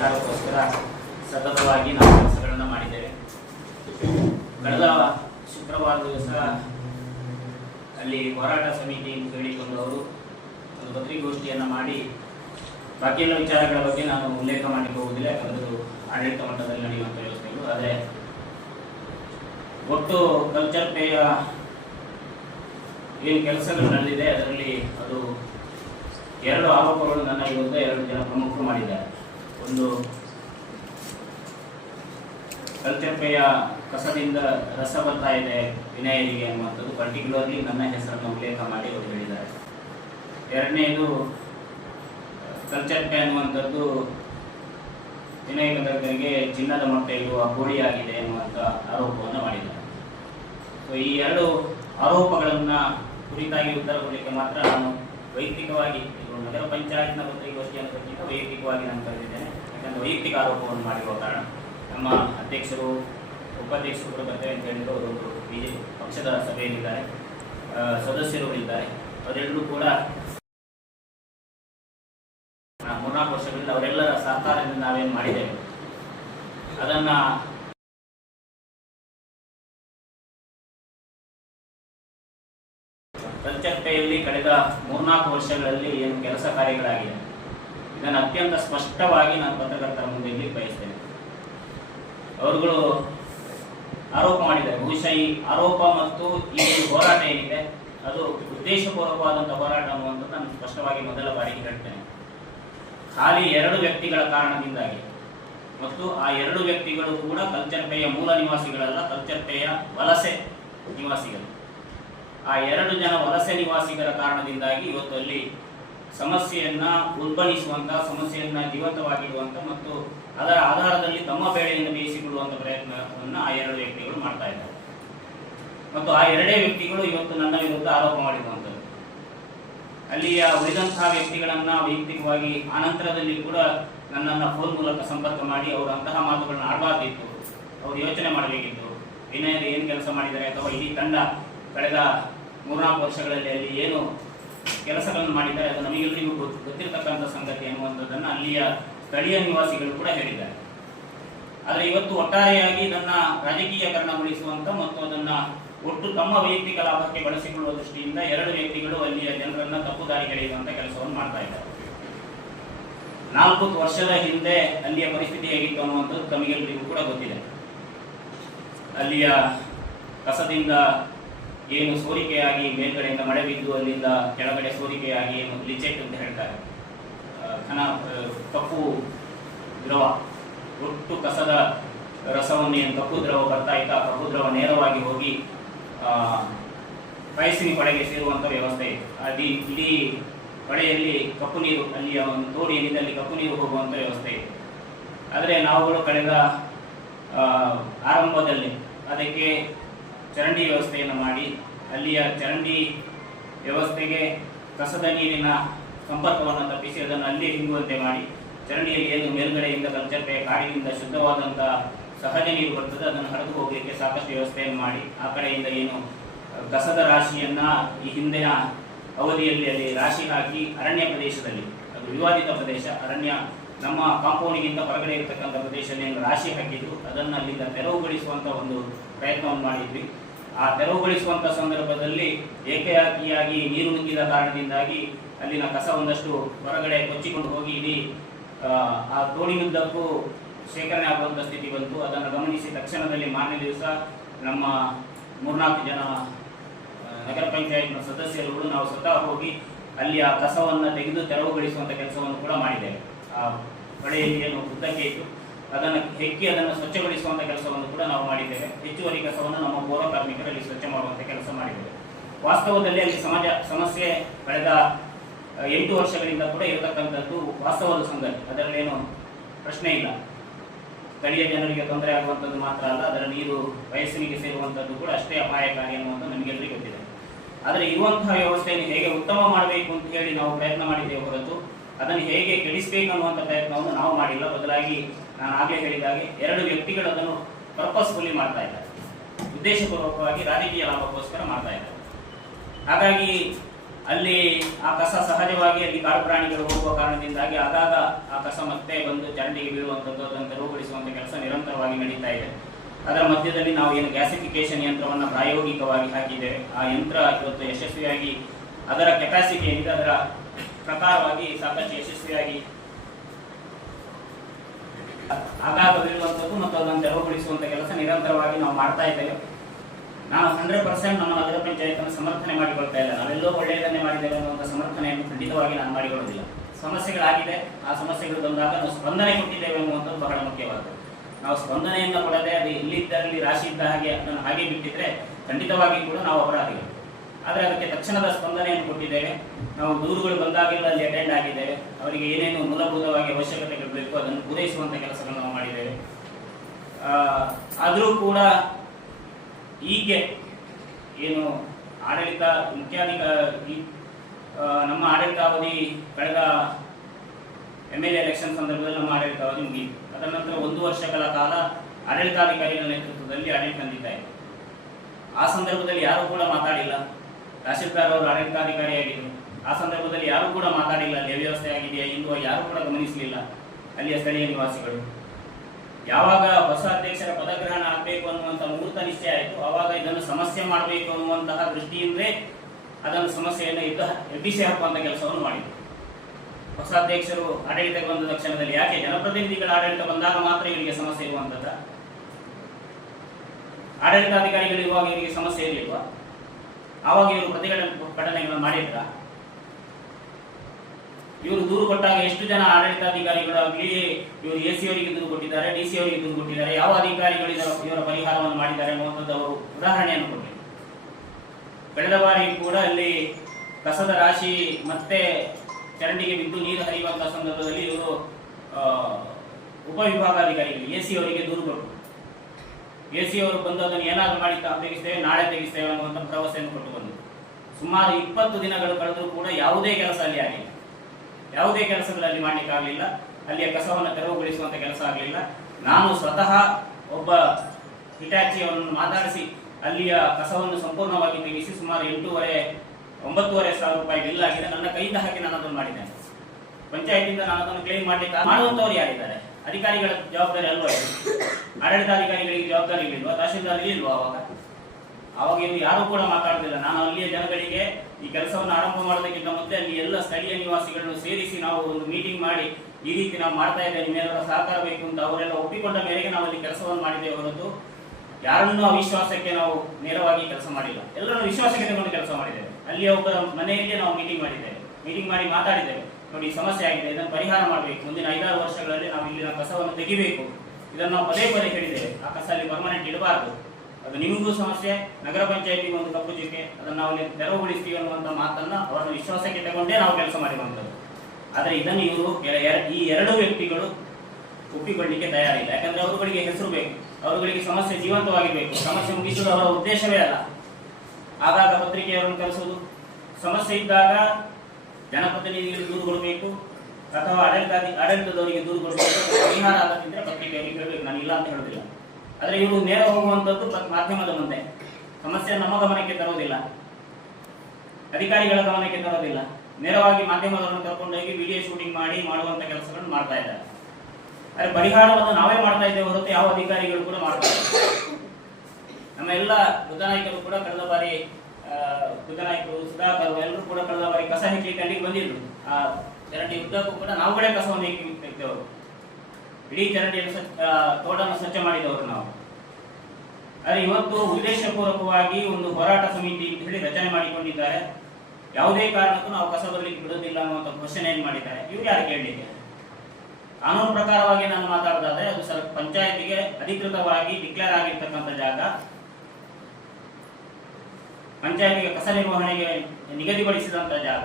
ಪರಿಹಾರಕ್ಕೋಸ್ಕರ ಸತತವಾಗಿ ನಾವು ಕೆಲಸಗಳನ್ನು ಮಾಡಿದ್ದೇವೆ. ಕಳೆದ ಶುಕ್ರವಾರ ದಿವಸ ಅಲ್ಲಿ ಹೋರಾಟ ಸಮಿತಿ ಎಂದು ಹೇಳಿಕೊಂಡು ಅವರು ಒಂದು ಪತ್ರಿಕಾಗೋಷ್ಠಿಯನ್ನು ಮಾಡಿ ಬಾಕಿ ಎಲ್ಲ ವಿಚಾರಗಳ ಬಗ್ಗೆ ನಾನು ಉಲ್ಲೇಖ ಮಾಡಲಿಕ್ಕೆ ಹೋಗುವುದಿಲ್ಲ ಆಡಳಿತ ಮಟ್ಟದಲ್ಲಿ ನಡೆಯುವಂಥ ವ್ಯವಸ್ಥೆಗಳು. ಆದರೆ ಒಟ್ಟು ಕಲ್ಚರ್ ಪೇಯ ಏನು ಕೆಲಸಗಳು ನಡೆದಿದೆ, ಅದರಲ್ಲಿ ಅದು ಎರಡು ಆರೋಪಗಳು ನನ್ನ ವಿರುದ್ಧ ಎರಡು ಜನ ಪ್ರಮುಖರು ಮಾಡಿದ್ದಾರೆ. ಒಂದು ಕಲ್ತೆಪ್ಪೆಯ ಕಸದಿಂದ ರಸ ಬರ್ತಾ ಇದೆ ವಿನಯರಿಗೆ ಅನ್ನುವಂಥದ್ದು. ಪರ್ಟಿಕ್ಯುಲರ್ಲಿ ನನ್ನ ಹೆಸರನ್ನು ಉಲ್ಲೇಖ ಮಾಡಿ ಅವರು ಹೇಳಿದ್ದಾರೆ. ಎರಡನೆಯದು ಕಲ್ಚರ್ ಅನ್ನುವಂಥದ್ದು ವಿನಯ ಕದಕರಿಗೆ ಚಿನ್ನದ ಮೊಟ್ಟೆ ಇರುವ ಕೋಳಿಯಾಗಿದೆ ಎನ್ನುವಂಥ ಆರೋಪವನ್ನು ಮಾಡಿದ್ದಾರೆ. ಸೊ ಈ ಎರಡು ಆರೋಪಗಳನ್ನು ಕುರಿತಾಗಿ ಉತ್ತರ ಕೊಡಲಿಕ್ಕೆ ಮಾತ್ರ ನಾನು ವೈಯಕ್ತಿಕವಾಗಿ ನಗರ ಪಂಚಾಯತ್ನ ಪತ್ರಿಕಾಗೋಷ್ಠಿಯನ್ನು ಅಂತ ವೈಯಕ್ತಿಕವಾಗಿ ನಾನು ಕರೆದಿದ್ದೇನೆ. ಯಾಕಂದ್ರೆ ವೈಯಕ್ತಿಕ ಆರೋಪವನ್ನು ಮಾಡಿರುವ ಕಾರಣ ನಮ್ಮ ಅಧ್ಯಕ್ಷರು ಉಪಾಧ್ಯಕ್ಷರು ಬರ್ತೇವೆ ಅಂತ ಹೇಳಿದ್ರು. ಅವರೊಂದು ಬಿಜೆಪಿ ಪಕ್ಷದ ಸಭೆಯಲ್ಲಿದ್ದಾರೆ. ಆ, ಸದಸ್ಯರು ಇದ್ದಾರೆ ಅವರೆಲ್ಲರೂ ಕೂಡ ಮೂರ್ನಾಲ್ಕು ವರ್ಷಗಳಿಂದ ಅವರೆಲ್ಲರ ಸಹಕಾರದಿಂದ ನಾವೇನು ಮಾಡಿದ್ದೇವೆ? ಅದನ್ನ ಕಲ್ಚರ್ಪೆಯಲ್ಲಿ ಕಳೆದ ಮೂರ್ನಾಲ್ಕು ವರ್ಷಗಳಲ್ಲಿ ಏನು ಕೆಲಸ ಕಾರ್ಯಗಳಾಗಿದೆ ಇದನ್ನು ಅತ್ಯಂತ ಸ್ಪಷ್ಟವಾಗಿ ನಾನು ಪತ್ರಕರ್ತರ ಮುಂದೆ ಇಲ್ಲಿ ಬಯಸ್ತೇನೆ. ಅವರುಗಳು ಆರೋಪ ಮಾಡಿದ್ದಾರೆ. ಬಹುಶಃ ಈ ಆರೋಪ ಮತ್ತು ಈ ಹೋರಾಟ ಏನಿದೆ, ಅದು ಉದ್ದೇಶಪೂರ್ವಕವಾದಂಥ ಹೋರಾಟ ಅನ್ನುವಂಥದ್ದು ನಾನು ಸ್ಪಷ್ಟವಾಗಿ ಮೊದಲ ಬಾರಿಗೆ ಹೇಳ್ತೇನೆ. ಖಾಲಿ ಎರಡು ವ್ಯಕ್ತಿಗಳ ಕಾರಣದಿಂದಾಗಿ ಮತ್ತು ಆ ಎರಡು ವ್ಯಕ್ತಿಗಳು ಕೂಡ ಕಲ್ಚರ್ಪೆಯ ಮೂಲ ನಿವಾಸಿಗಳಲ್ಲ, ಕಲ್ಚರ್ಪೆಯ ವಲಸೆ ನಿವಾಸಿಗಳು. ಆ ಎರಡು ಜನ ವಲಸೆ ನಿವಾಸಿಗರ ಕಾರಣದಿಂದಾಗಿ ಇವತ್ತು ಅಲ್ಲಿ ಸಮಸ್ಯೆಯನ್ನ ಉಲ್ಬಣಿಸುವಂತಹ ಸಮಸ್ಯೆಯನ್ನ ಜೀವಂತವಾಗಿಡುವಂತ ಮತ್ತು ಅದರ ಆಧಾರದಲ್ಲಿ ತಮ್ಮ ಬೇಳೆಯನ್ನು ಬೇಯಿಸಿಕೊಳ್ಳುವಂತ ಪ್ರಯತ್ನವನ್ನು ಆ ಎರಡು ವ್ಯಕ್ತಿಗಳು ಮಾಡ್ತಾ ಇದ್ದಾರೆ. ಮತ್ತು ಆ ಎರಡೇ ವ್ಯಕ್ತಿಗಳು ಇವತ್ತು ನನ್ನ ವಿರುದ್ಧ ಆರೋಪ ಮಾಡಿರುವಂಥದ್ದು. ಅಲ್ಲಿಯ ಉಳಿದಂತಹ ವ್ಯಕ್ತಿಗಳನ್ನ ವೈಯಕ್ತಿಕವಾಗಿ ಆನಂತರದಲ್ಲಿ ಕೂಡ ನನ್ನನ್ನು ಫೋನ್ ಮೂಲಕ ಸಂಪರ್ಕ ಮಾಡಿ ಅವರು ಅಂತಹ ಮಾತುಗಳನ್ನ ಆಡಬಾರ್ದಿತ್ತು. ಅವರು ಯೋಚನೆ ಮಾಡಬೇಕಿತ್ತು. ವಿನಯರು ಏನು ಕೆಲಸ ಮಾಡಿದ್ದಾರೆ ಅಥವಾ ಇಡೀ ತಂಡ ಕಳೆದ ಮೂರ್ನಾಲ್ಕು ವರ್ಷಗಳಲ್ಲಿ ಅಲ್ಲಿ ಏನು ಕೆಲಸಗಳನ್ನು ಮಾಡಿದ್ದಾರೆ ಅದು ನಮಗೆಲ್ಲರಿಗೂ ಗೊತ್ತು, ಗೊತ್ತಿರತಕ್ಕಂಥ ಸಂಗತಿ ಅನ್ನುವಂಥದ್ದನ್ನು ಅಲ್ಲಿಯ ಸ್ಥಳೀಯ ನಿವಾಸಿಗಳು ಕೂಡ ಹೇಳಿದ್ದಾರೆ. ಆದರೆ ಇವತ್ತು ಒಟ್ಟಾರೆಯಾಗಿ ಇದನ್ನು ರಾಜಕೀಯಕರಣಗೊಳಿಸುವಂಥ ಮತ್ತು ಅದನ್ನ ಒಟ್ಟು ತಮ್ಮ ವೈಯಕ್ತಿಕ ಲಾಭಕ್ಕೆ ಬಳಸಿಕೊಳ್ಳುವ ದೃಷ್ಟಿಯಿಂದ ಎರಡು ವ್ಯಕ್ತಿಗಳು ಅಲ್ಲಿಯ ಜನರನ್ನು ತಪ್ಪು ದಾರಿ ದಾರಿಗೆಳೆಯುವಂತ ಕೆಲಸವನ್ನು ಮಾಡ್ತಾ ಇದ್ದಾರೆ. ನಾಲ್ಕು ವರ್ಷದ ಹಿಂದೆ ಅಲ್ಲಿಯ ಪರಿಸ್ಥಿತಿ ಹೇಗಿತ್ತು ಅನ್ನುವಂಥದ್ದು ತಮಗೆಲ್ಲರಿಗೂ ಕೂಡ ಗೊತ್ತಿದೆ. ಅಲ್ಲಿಯ ಕಸದಿಂದ ಏನು ಸೋರಿಕೆಯಾಗಿ ಮೇಲ್ಗಡೆಯಿಂದ ಮಳೆ ಬಿದ್ದು ಅಲ್ಲಿಂದ ಕೆಳಗಡೆ ಸೋರಿಕೆಯಾಗಿ ಏನು ಲಿಚೆಟ್ ಅಂತ ಹೇಳ್ತಾರೆ. ಘನ ಕಪ್ಪು ದ್ರವ, ಒಟ್ಟು ಕಸದ ರಸವನ್ನು ಏನು ಕಪ್ಪು ದ್ರವ ಬರ್ತಾ ಇತ್ತು ಕಪ್ಪು ದ್ರವ ನೇರವಾಗಿ ಹೋಗಿ ಪೈಸಿನಿ ಕೊಳೆಗೆ ಸೇರುವಂಥ ವ್ಯವಸ್ಥೆ ಇದೆ. ಅಲ್ಲಿ ಇಡೀ ಹೊಳೆಯಲ್ಲಿ ಕಪ್ಪು ನೀರು, ಅಲ್ಲಿಯ ಒಂದು ತೋಡಿ ಏನಿದೆ, ಅಲ್ಲಿ ಕಪ್ಪು ನೀರು ಹೋಗುವಂತ ವ್ಯವಸ್ಥೆ ಇದೆ. ಆದರೆ ನಾವುಗಳು ಕಳೆದ ಆರಂಭದಲ್ಲಿ ಅದಕ್ಕೆ ಚರಂಡಿ ವ್ಯವಸ್ಥೆಯನ್ನು ಮಾಡಿ, ಅಲ್ಲಿಯ ಚರಂಡಿ ವ್ಯವಸ್ಥೆಗೆ ಕಸದ ನೀರಿನ ಸಂಪರ್ಕವನ್ನು ತಪ್ಪಿಸಿ ಅದನ್ನು ಅಲ್ಲಿಯೇ ಹಿಂಗುವಂತೆ ಮಾಡಿ, ಚರಂಡಿಯಲ್ಲಿ ಏನು ಮೇಲ್ಗಡೆಯಿಂದ ಕಲ್ಚರ್ಪೆ ಕಾಡಿನಿಂದ ಶುದ್ಧವಾದಂಥ ಸಹಜ ನೀರು ಬರ್ತದೆ, ಅದನ್ನು ಹರಿದು ಹೋಗಲಿಕ್ಕೆ ಸಾಕಷ್ಟು ವ್ಯವಸ್ಥೆಯನ್ನು ಮಾಡಿ, ಆ ಕಡೆಯಿಂದ ಏನು ಕಸದ ರಾಶಿಯನ್ನ ಈ ಹಿಂದಿನ ಅವಧಿಯಲ್ಲಿ ಅಲ್ಲಿ ರಾಶಿ ಹಾಕಿ ಅರಣ್ಯ ಪ್ರದೇಶದಲ್ಲಿ, ಅದು ವಿವಾದಿತ ಪ್ರದೇಶ, ಅರಣ್ಯ ನಮ್ಮ ಕಾಂಪೌಂಡಿಗಿಂತ ಹೊರಗಡೆ ಇರತಕ್ಕಂಥ ಪ್ರದೇಶದಲ್ಲಿ ಏನು ರಾಶಿ ಹಾಕಿದ್ದು ಅದನ್ನು ಅಲ್ಲಿಂದ ತೆರವುಗೊಳಿಸುವಂಥ ಒಂದು ಪ್ರಯತ್ನವನ್ನು ಮಾಡಿದ್ವಿ. ಆ ತೆರವುಗೊಳಿಸುವಂಥ ಸಂದರ್ಭದಲ್ಲಿ ಏಕಾಕಿಯಾಗಿ ನೀರು ನುಗ್ಗಿದ ಕಾರಣದಿಂದಾಗಿ ಅಲ್ಲಿನ ಕಸ ಒಂದಷ್ಟು ಹೊರಗಡೆ ಕೊಚ್ಚಿಕೊಂಡು ಹೋಗಿ ಇಡೀ ಆ, ತೋಣಿಯುದ್ದಕ್ಕೂ ಶೇಖರಣೆ ಆಗುವಂಥ ಸ್ಥಿತಿ ಬಂತು. ಅದನ್ನು ಗಮನಿಸಿ ತಕ್ಷಣದಲ್ಲಿ ಮಾನ್ಯ ದಿವಸ ನಮ್ಮ ಮೂರ್ನಾಲ್ಕು ಜನ ನಗರ ಪಂಚಾಯತ್ನ ಸದಸ್ಯರುಗಳು ನಾವು ಸ್ವತಃ ಹೋಗಿ ಅಲ್ಲಿ ಆ ಕಸವನ್ನು ತೆಗೆದು ತೆರವುಗೊಳಿಸುವಂಥ ಕೆಲಸವನ್ನು ಕೂಡ ಮಾಡಿದ್ದೇವೆ. ಆ ಏನು ಉದ್ದಕ್ಕೆ ಇತ್ತು ಅದನ್ನು ಹೆಕ್ಕಿ ಅದನ್ನು ಸ್ವಚ್ಛಗೊಳಿಸುವಂಥ ಕೆಲಸವನ್ನು ಕೂಡ ನಾವು ಮಾಡಿದ್ದೇವೆ. ಹೆಚ್ಚುವರಿ ಕಸವನ್ನು ನಮ್ಮ ಪೌರ ಕಾರ್ಮಿಕರಲ್ಲಿ ಸ್ವಚ್ಛ ಮಾಡುವಂಥ ಕೆಲಸ ಮಾಡಿದ್ದೇವೆ. ವಾಸ್ತವದಲ್ಲಿ ಅಲ್ಲಿ ಸಮಾಜ, ಸಮಸ್ಯೆ ಕಳೆದ ಎಂಟು ವರ್ಷಗಳಿಂದ ಕೂಡ ಇರತಕ್ಕಂಥದ್ದು ವಾಸ್ತವದ ಸಂಗತಿ. ಅದರಲ್ಲೇನು ಪ್ರಶ್ನೆ ಇಲ್ಲ. ಸ್ಥಳೀಯ ಜನರಿಗೆ ತೊಂದರೆ ಆಗುವಂಥದ್ದು ಮಾತ್ರ ಅಲ್ಲ, ಅದರ ನೀರು ವಯಸ್ಸಿನಿಗೆ ಸೇರುವಂಥದ್ದು ಕೂಡ ಅಷ್ಟೇ ಅಪಾಯಕಾರಿ ಅನ್ನುವಂಥ ನಮಗೆಲ್ಲರಿಗೂ ಗೊತ್ತಿದೆ. ಆದರೆ ಇರುವಂತಹ ವ್ಯವಸ್ಥೆಯನ್ನು ಹೇಗೆ ಉತ್ತಮ ಮಾಡಬೇಕು ಅಂತ ಹೇಳಿ ನಾವು ಪ್ರಯತ್ನ ಮಾಡಿದ್ದೇವೆ ಹೊರತು ಅದನ್ನು ಹೇಗೆ ಕೆಡಿಸಬೇಕು ಅನ್ನುವಂಥ ಪ್ರಯತ್ನವನ್ನು ನಾವು ಮಾಡಿಲ್ಲ. ಬದಲಾಗಿ ನಾನು ಆಗಲೇ ಹೇಳಿದಾಗೆ ಎರಡು ವ್ಯಕ್ತಿಗಳು ಅದನ್ನು ಪರ್ಪಸ್ಫುಲ್ಲಿ ಮಾಡ್ತಾ ಇದ್ದಾರೆ. ಉದ್ದೇಶಪೂರ್ವಕವಾಗಿ ರಾಜಕೀಯ ಲಾಭಕ್ಕೋಸ್ಕರ ಮಾಡ್ತಾ ಇದ್ದಾರೆ. ಹಾಗಾಗಿ ಅಲ್ಲಿ ಆ ಕಸ ಸಹಜವಾಗಿ ಅಲ್ಲಿ ಕಾಡು ಪ್ರಾಣಿಗಳು ಹೋಗುವ ಕಾರಣದಿಂದಾಗಿ ಆಗಾಗ ಆ ಕಸ ಮತ್ತೆ ಬಂದು ಚರಂಡಿಗೆ ಬೀಳುವಂಥದ್ದು, ಅದನ್ನು ತೆರವುಗೊಳಿಸುವಂಥ ಕೆಲಸ ನಿರಂತರವಾಗಿ ನಡೀತಾ ಇದೆ. ಅದರ ಮಧ್ಯದಲ್ಲಿ ನಾವು ಏನು ಗ್ಯಾಸಿಫಿಕೇಶನ್ ಯಂತ್ರವನ್ನು ಪ್ರಾಯೋಗಿಕವಾಗಿ ಹಾಕಿದ್ದೇವೆ. ಆ ಯಂತ್ರ ಇವತ್ತು ಯಶಸ್ವಿಯಾಗಿ ಅದರ ಕೆಪಾಸಿಟಿ ಏನಿದೆ ಅದರ ಪ್ರಕಾರವಾಗಿ ಸಾಕಷ್ಟು ಯಶಸ್ವಿಯಾಗಿ ಆಘಾತ ಬೀಳುವಂಥದ್ದು ಮತ್ತು ಅದನ್ನು ತೆರವುಗೊಳಿಸುವಂಥ ಕೆಲಸ ನಿರಂತರವಾಗಿ ನಾವು ಮಾಡ್ತಾ ಇದ್ದೇವೆ. ನಾವು ಹಂಡ್ರೆಡ್ ಪರ್ಸೆಂಟ್ ನಮ್ಮ ನಗರ ಪಂಚಾಯತನ್ನು ಸಮರ್ಥನೆ ಮಾಡಿಕೊಳ್ತಾ ಇಲ್ಲ. ನಾವೆಲ್ಲೋ ಒಳ್ಳೆಯದನ್ನೇ ಮಾಡಿದ್ದೇವೆ ಅನ್ನುವಂಥ ಸಮರ್ಥನೆಯನ್ನು ಖಂಡಿತವಾಗಿ ನಾನು ಮಾಡಿಕೊಳ್ಳೋದಿಲ್ಲ ಸಮಸ್ಯೆಗಳಾಗಿದೆ. ಆ ಸಮಸ್ಯೆಗಳು ಬಂದಾಗ ನಾವು ಸ್ಪಂದನೆ ಕೊಟ್ಟಿದ್ದೇವೆ ಅನ್ನುವಂಥದ್ದು ಬಹಳ ಮುಖ್ಯವಾದದ್ದು. ನಾವು ಸ್ಪಂದನೆಯನ್ನು ಕೊಡದೆ ಅದು ಇಲ್ಲಿದ್ದರಲ್ಲಿ ರಾಶಿ ಇದ್ದ ಹಾಗೆ ಅದನ್ನು ಹಾಗೆ ಬಿಟ್ಟಿದ್ರೆ ಖಂಡಿತವಾಗಿ ಕೂಡ ನಾವು ಅಪರಾಧಿಗಳು. ಆದರೆ ಅದಕ್ಕೆ ತಕ್ಷಣದ ಸ್ಪಂದನೆಯನ್ನು ಕೊಟ್ಟಿದ್ದೇವೆ ನಾವು ದೂರುಗಳು ಬಂದಾಗೆಲ್ಲ ಅಲ್ಲಿ ಅಟೆಂಡ್ ಆಗಿದ್ದೇವೆ. ಅವರಿಗೆ ಏನೇನು ಮೂಲಭೂತವಾಗಿ ಅವಶ್ಯಕತೆಗಳು ಬೇಕು ಅದನ್ನು ಪೂರೈಸುವಂಥ ಕೆಲಸಗಳನ್ನು ನಾವು ಮಾಡಿದ್ದೇವೆ. ಆದರೂ ಕೂಡ ಹೀಗೆ ಏನು ಆಡಳಿತ ಮುಖ್ಯಾಧಿಕಾರಿ ನಮ್ಮ ಆಡಳಿತಾವಧಿ ಕಳೆದ ಎಂ ಎಲ್ ಎಲೆಕ್ಷನ್ ಸಂದರ್ಭದಲ್ಲಿ ನಮ್ಮ ಆಡಳಿತಾವಧಿ ಮುಗಿಯಿತು. ಅದರ ನಂತರ ಒಂದು ವರ್ಷಗಳ ಕಾಲ ಆಡಳಿತಾಧಿಕಾರಿಗಳ ನೇತೃತ್ವದಲ್ಲಿ ಆಡಳಿತ ಇದೆ. ಆ ಸಂದರ್ಭದಲ್ಲಿ ಯಾರೂ ಕೂಡ ಮಾತಾಡಿಲ್ಲ. ತಹಶೀಲ್ದಾರ್ ಅವರು ಆಡಳಿತಾಧಿಕಾರಿಯಾಗಿದ್ದರು ಆ ಸಂದರ್ಭದಲ್ಲಿ ಯಾರು ಕೂಡ ಮಾತಾಡಿಲ್ಲ. ಅಲ್ಲಿ ಅವ್ಯವಸ್ಥೆ ಆಗಿದೆಯಾ ಯಾರೂ ಕೂಡ ಗಮನಿಸಲಿಲ್ಲ ಅಲ್ಲಿಯ ಸ್ಥಳೀಯ ನಿವಾಸಿಗಳು. ಯಾವಾಗ ಹೊಸ ಅಧ್ಯಕ್ಷರ ಪದಗ್ರಹಣ ಆಗಬೇಕು ಅನ್ನುವಂಥ ಮೂರ್ತ ನಿಶ್ಚಯ ಆಯಿತು. ಆವಾಗ ಇದನ್ನು ಸಮಸ್ಯೆ ಮಾಡಬೇಕು ಅನ್ನುವಂತಹ ದೃಷ್ಟಿಯಿಂದಲೇ ಅದನ್ನು ಸಮಸ್ಯೆಯನ್ನು ಎದ್ದು ಎಬ್ಬಿಸಿ ಹಾಕುವಂಥ ಕೆಲಸವನ್ನು ಮಾಡಿದರು. ಹೊಸ ಅಧ್ಯಕ್ಷರು ಆಡಳಿತಕ್ಕೆ ಬಂದ ತಕ್ಷಣದಲ್ಲಿ ಯಾಕೆ? ಜನಪ್ರತಿನಿಧಿಗಳ ಆಡಳಿತ ಬಂದಾಗ ಮಾತ್ರ ಇವರಿಗೆ ಸಮಸ್ಯೆ ಇರುವಂಥದ್ದ ಆಡಳಿತಾಧಿಕಾರಿಗಳು ಇರುವಾಗ ಇವರಿಗೆ ಸಮಸ್ಯೆ ಇರಲಿಲ್ವಾ? ಆವಾಗ ಇವರು ಪ್ರತಿಭಟನೆ ಪ್ರಕಟಣೆಗಳನ್ನು ಮಾಡಿದ್ರ? ಇವರು ದೂರು ಕೊಟ್ಟಾಗ ಎಷ್ಟು ಜನ ಆಡಳಿತಾಧಿಕಾರಿಗಳಾಗಲಿ ಇವರು ಎ ಸಿ ಅವರಿಗೆ ದೂರು ಕೊಟ್ಟಿದ್ದಾರೆ, ಡಿ ಸಿ ಅವರಿಗೆ ದೂರು ಕೊಟ್ಟಿದ್ದಾರೆ, ಯಾವ ಅಧಿಕಾರಿಗಳು ಇವರ ಪರಿಹಾರವನ್ನು ಮಾಡಿದ್ದಾರೆ ಅನ್ನುವಂಥದ್ದು ಅವರು ಉದಾಹರಣೆಯನ್ನು ಕೊಟ್ಟಿದ್ದಾರೆ ಕಳೆದ ಬಾರಿ ಕೂಡ ಅಲ್ಲಿ ಕಸದ ರಾಶಿ ಮತ್ತೆ ಚರಂಡಿಗೆ ಬಿದ್ದು ನೀರು ಹರಿಯುವಂತಹ ಸಂದರ್ಭದಲ್ಲಿ ಇವರು ಉಪವಿಭಾಗಾಧಿಕಾರಿಗಳು, ಎ ಸಿ ಅವರಿಗೆ ದೂರು ಕೊಟ್ಟರು. ಎ ಸಿ ಅವರು ಬಂದು ಅದನ್ನು ಏನಾದರೂ ಮಾಡಿ ತೆಗಿಸ್ತೇವೆ, ನಾಳೆ ತೆಗಿಸ್ತೇವೆ ಅನ್ನುವಂಥ ಭರವಸೆಯನ್ನು ಕೊಟ್ಟು ಬಂದರು ಸುಮಾರು ಇಪ್ಪತ್ತು ದಿನಗಳು ಕಳೆದರೂ ಕೂಡ ಯಾವುದೇ ಕೆಲಸ ಅಲ್ಲಿ ಆಗಿಲ್ಲ. ಯಾವುದೇ ಕೆಲಸಗಳಲ್ಲಿ ಮಾಡಲಿಕ್ಕೆ ಆಗಲಿಲ್ಲ. ಅಲ್ಲಿಯ ಕಸವನ್ನು ತೆರವುಗೊಳಿಸುವಂಥ ಕೆಲಸ ಆಗಲಿಲ್ಲ. ನಾನು ಸ್ವತಃ ಒಬ್ಬ ಹಿಟಾಚಿಯವರನ್ನು ಮಾತಾಡಿಸಿ ಅಲ್ಲಿಯ ಕಸವನ್ನು ಸಂಪೂರ್ಣವಾಗಿ ತೆಗೆಸಿ ಸುಮಾರು ಎಂಟೂವರೆ, ಒಂಬತ್ತುವರೆ ಸಾವಿರ ರೂಪಾಯಿ ಬಿಲ್ ಆಗಿದೆ. ನನ್ನ ಕೈಯಿಂದ ಹಾಕಿ ನಾನು ಅದನ್ನು ಮಾಡಿದ್ದೇನೆ. ಪಂಚಾಯತಿಯಿಂದ ನಾನು ಅದನ್ನು ಕ್ಲೇಮ್ ಮಾಡಲಿಕ್ಕೆ ಮಾಡುವಂಥವ್ರು ಯಾರಿದ್ದಾರೆ? ಅಧಿಕಾರಿಗಳ ಜವಾಬ್ದಾರಿ ಅಲ್ವಾ ಆಡಳಿತಾಧಿಕಾರಿಗಳಿಗೆ ಜವಾಬ್ದಾರಿ ಇಲ್ವಾ? ತಹಶೀಲ್ದಾರ್ ಇಲ್ವಾ ಅವಾಗ? ಅವಾಗ ಇನ್ನು ಯಾರು ಕೂಡ ಮಾತಾಡುದಿಲ್ಲ. ನಾನು ಅಲ್ಲಿಯ ಜನಗಳಿಗೆ ಈ ಕೆಲಸವನ್ನು ಆರಂಭ ಮಾಡೋದಕ್ಕಿಂತ ಮುಂದೆ ಅಲ್ಲಿ ಎಲ್ಲ ಸ್ಥಳೀಯ ನಿವಾಸಿಗಳನ್ನು ಸೇರಿಸಿ ನಾವು ಒಂದು ಮೀಟಿಂಗ್ ಮಾಡಿ ಈ ರೀತಿ ನಾವು ಮಾಡ್ತಾ ಇದ್ದೇವೆ. ನಿಮ್ಮೆಲ್ಲರ ಸಹಕಾರ ಬೇಕು ಅಂತ ಅವರೆಲ್ಲ ಒಪ್ಪಿಕೊಂಡ ಮೇರೆಗೆ ನಾವು ಅಲ್ಲಿ ಕೆಲಸವನ್ನು ಮಾಡಿದ್ದೇವೆ ಹೊರತು ಯಾರನ್ನೂ ಅವಿಶ್ವಾಸಕ್ಕೆ ನಾವು ನೇರವಾಗಿ ಕೆಲಸ ಮಾಡಿಲ್ಲ. ಎಲ್ಲರನ್ನು ವಿಶ್ವಾಸಕ್ಕೆ ತಗೊಂಡು ಕೆಲಸ ಮಾಡಿದ್ದೇವೆ. ಅಲ್ಲಿ ಒಬ್ಬರ ಮನೆಯಲ್ಲಿ ನಾವು ಮೀಟಿಂಗ್ ಮಾಡಿದ್ದೇವೆ. ಮೀಟಿಂಗ್ ಮಾಡಿ ಮಾತಾಡಿದ್ದೇವೆ. ನೋಡಿ ಸಮಸ್ಯೆ ಆಗಿದೆ, ಇದನ್ನು ಪರಿಹಾರ ಮಾಡಬೇಕು. ಮುಂದಿನ ಐದಾರು ವರ್ಷಗಳಲ್ಲಿ ನಾವು ಇಲ್ಲಿನ ಕಸವನ್ನು ತೆಗಿಬೇಕು. ಇದನ್ನು ನಾವು ಪದೇ ಪದೇ ಹೇಳಿದ್ದೇವೆ ಆ ಕಸ ಅಲ್ಲಿ ಪರ್ಮನೆಂಟ್ ಇಡಬಾರ್ದು. ಅದು ನಿಮಗೂ ಸಮಸ್ಯೆ, ನಗರ ಪಂಚಾಯತಿ ಒಂದು ಕಪ್ಪು ಚುಕ್ಕೆ ಅದನ್ನು ನಾವು ತೆರವುಗೊಳಿಸ್ತೀವಿ ಅನ್ನುವಂಥ ಮಾತನ್ನು ಅವರನ್ನು ವಿಶ್ವಾಸಕ್ಕೆ ತಗೊಂಡೇ ನಾವು ಕೆಲಸ ಮಾಡಿರುವಂಥದ್ದು ಆದರೆ ಇದನ್ನು ಇವರು ಈ ಎರಡು ವ್ಯಕ್ತಿಗಳು ಒಪ್ಪಿಕೊಳ್ಳಲಿಕ್ಕೆ ತಯಾರಿಲ್ಲ ಯಾಕಂದ್ರೆ ಅವರುಗಳಿಗೆ ಹೆಸರು ಬೇಕು. ಅವರುಗಳಿಗೆ ಸಮಸ್ಯೆ ಜೀವಂತವಾಗಿರಬೇಕು. ಸಮಸ್ಯೆ ಮುಗಿಸುವುದು ಅವರ ಉದ್ದೇಶವೇ ಅಲ್ಲ. ಆಗಾಗ ಪತ್ರಿಕೆಯವರನ್ನು ಕರೆಸುವುದು ಸಮಸ್ಯೆ ಇದ್ದಾಗ ಜನಪ್ರತಿನಿಧಿಗಳಿಗೆ ದೂರು ಕೊಡಬೇಕು ಅಥವಾ ಆಡಳಿತಾಧಿ ಆಡಳಿತದವರಿಗೆ ದೂರು ಕೊಡಬೇಕು ಪರಿಹಾರ ಆಗತ್ತಿದ್ರೆ ಪತ್ರಿಕೆಯಲ್ಲಿ ಹೇಳಬೇಕು ನಾನು ಇಲ್ಲ ಅಂತ ಹೇಳೋದಿಲ್ಲ. ಆದರೆ ಇವರು ನೇರ ಹೋಗುವಂಥದ್ದು ಮಾಧ್ಯಮದ ಮುಂದೆ. ಸಮಸ್ಯೆ ನಮ್ಮ ಗಮನಕ್ಕೆ ತರೋದಿಲ್ಲ ಅಧಿಕಾರಿಗಳ ಗಮನಕ್ಕೆ ತರೋದಿಲ್ಲ ನೇರವಾಗಿ ಮಾಧ್ಯಮದವರನ್ನು ಕರ್ಕೊಂಡೋಗಿ ವಿಡಿಯೋ ಶೂಟಿಂಗ್ ಮಾಡಿ ಮಾಡುವಂಥ ಕೆಲಸಗಳನ್ನು ಮಾಡ್ತಾ ಇದ್ದಾರೆ. ಆದರೆ ಪರಿಹಾರವನ್ನು ನಾವೇ ಮಾಡ್ತಾ ಇದ್ದೇವೆ ಹೊರತು ಯಾವ ಅಧಿಕಾರಿಗಳು ಕೂಡ ಮಾಡ್ತಾ ನಮ್ಮ ಎಲ್ಲ ಬುದ್ಧ ಕೂಡ ಕಳೆದ ಬಾರಿ ಆ, ಬುದ್ಧ ನಾಯಕರು ಸುಧಾಕರ್ ಎಲ್ಲರೂ ಕೂಡ ಕಳೆದ ಬಾರಿ ಕಸ ಹೆಕ್ಲಿಕ್ಕೆ ಅಲ್ಲಿಗೆ ಬಂದಿದ್ರು. ಆ ಚರಂಡಿ ಉದ್ದಕ್ಕೂ ಕೂಡ ನಾವು ಕೂಡ ಕಸವನ್ನು ಹೆಕ್ಕಿ ತೆಗೆದವರು ಇಡೀ ಚರಂಡಿಯನ್ನು ಸ್ವಚ್ಛ ತೋಟವನ್ನು ಸ್ವಚ್ಛ ಮಾಡಿದವರು ನಾವು. ಆದರೆ ಇವತ್ತು ಉದ್ದೇಶಪೂರ್ವಕವಾಗಿ ಒಂದು ಹೋರಾಟ ಸಮಿತಿ ಅಂತ ಹೇಳಿ ರಚನೆ ಮಾಡಿಕೊಂಡಿದ್ದಾರೆ. ಯಾವುದೇ ಕಾರಣಕ್ಕೂ ನಾವು ಕಸ ಬರಲಿಕ್ಕೆ ಬಿಡೋದಿಲ್ಲ ಅನ್ನುವಂಥ ಏನ್ ಮಾಡಿದ್ದಾರೆ. ಇವ್ರು ಯಾರು ಕೇಳಲಿಕ್ಕೆ? ಕಾನೂನು ಪ್ರಕಾರವಾಗಿ ನಾನು ಮಾತಾಡೋದಾದ್ರೆ ಅದು ಸರ್ ಪಂಚಾಯತಿಗೆ ಅಧಿಕೃತವಾಗಿ ಡಿಕ್ಲೇರ್ ಆಗಿರ್ತಕ್ಕಂಥ ಜಾಗ. ಪಂಚಾಯತಿಗೆ ಕಸ ನಿರ್ವಹಣೆಗೆ ನಿಗದಿಪಡಿಸಿದಂಥ ಜಾಗ,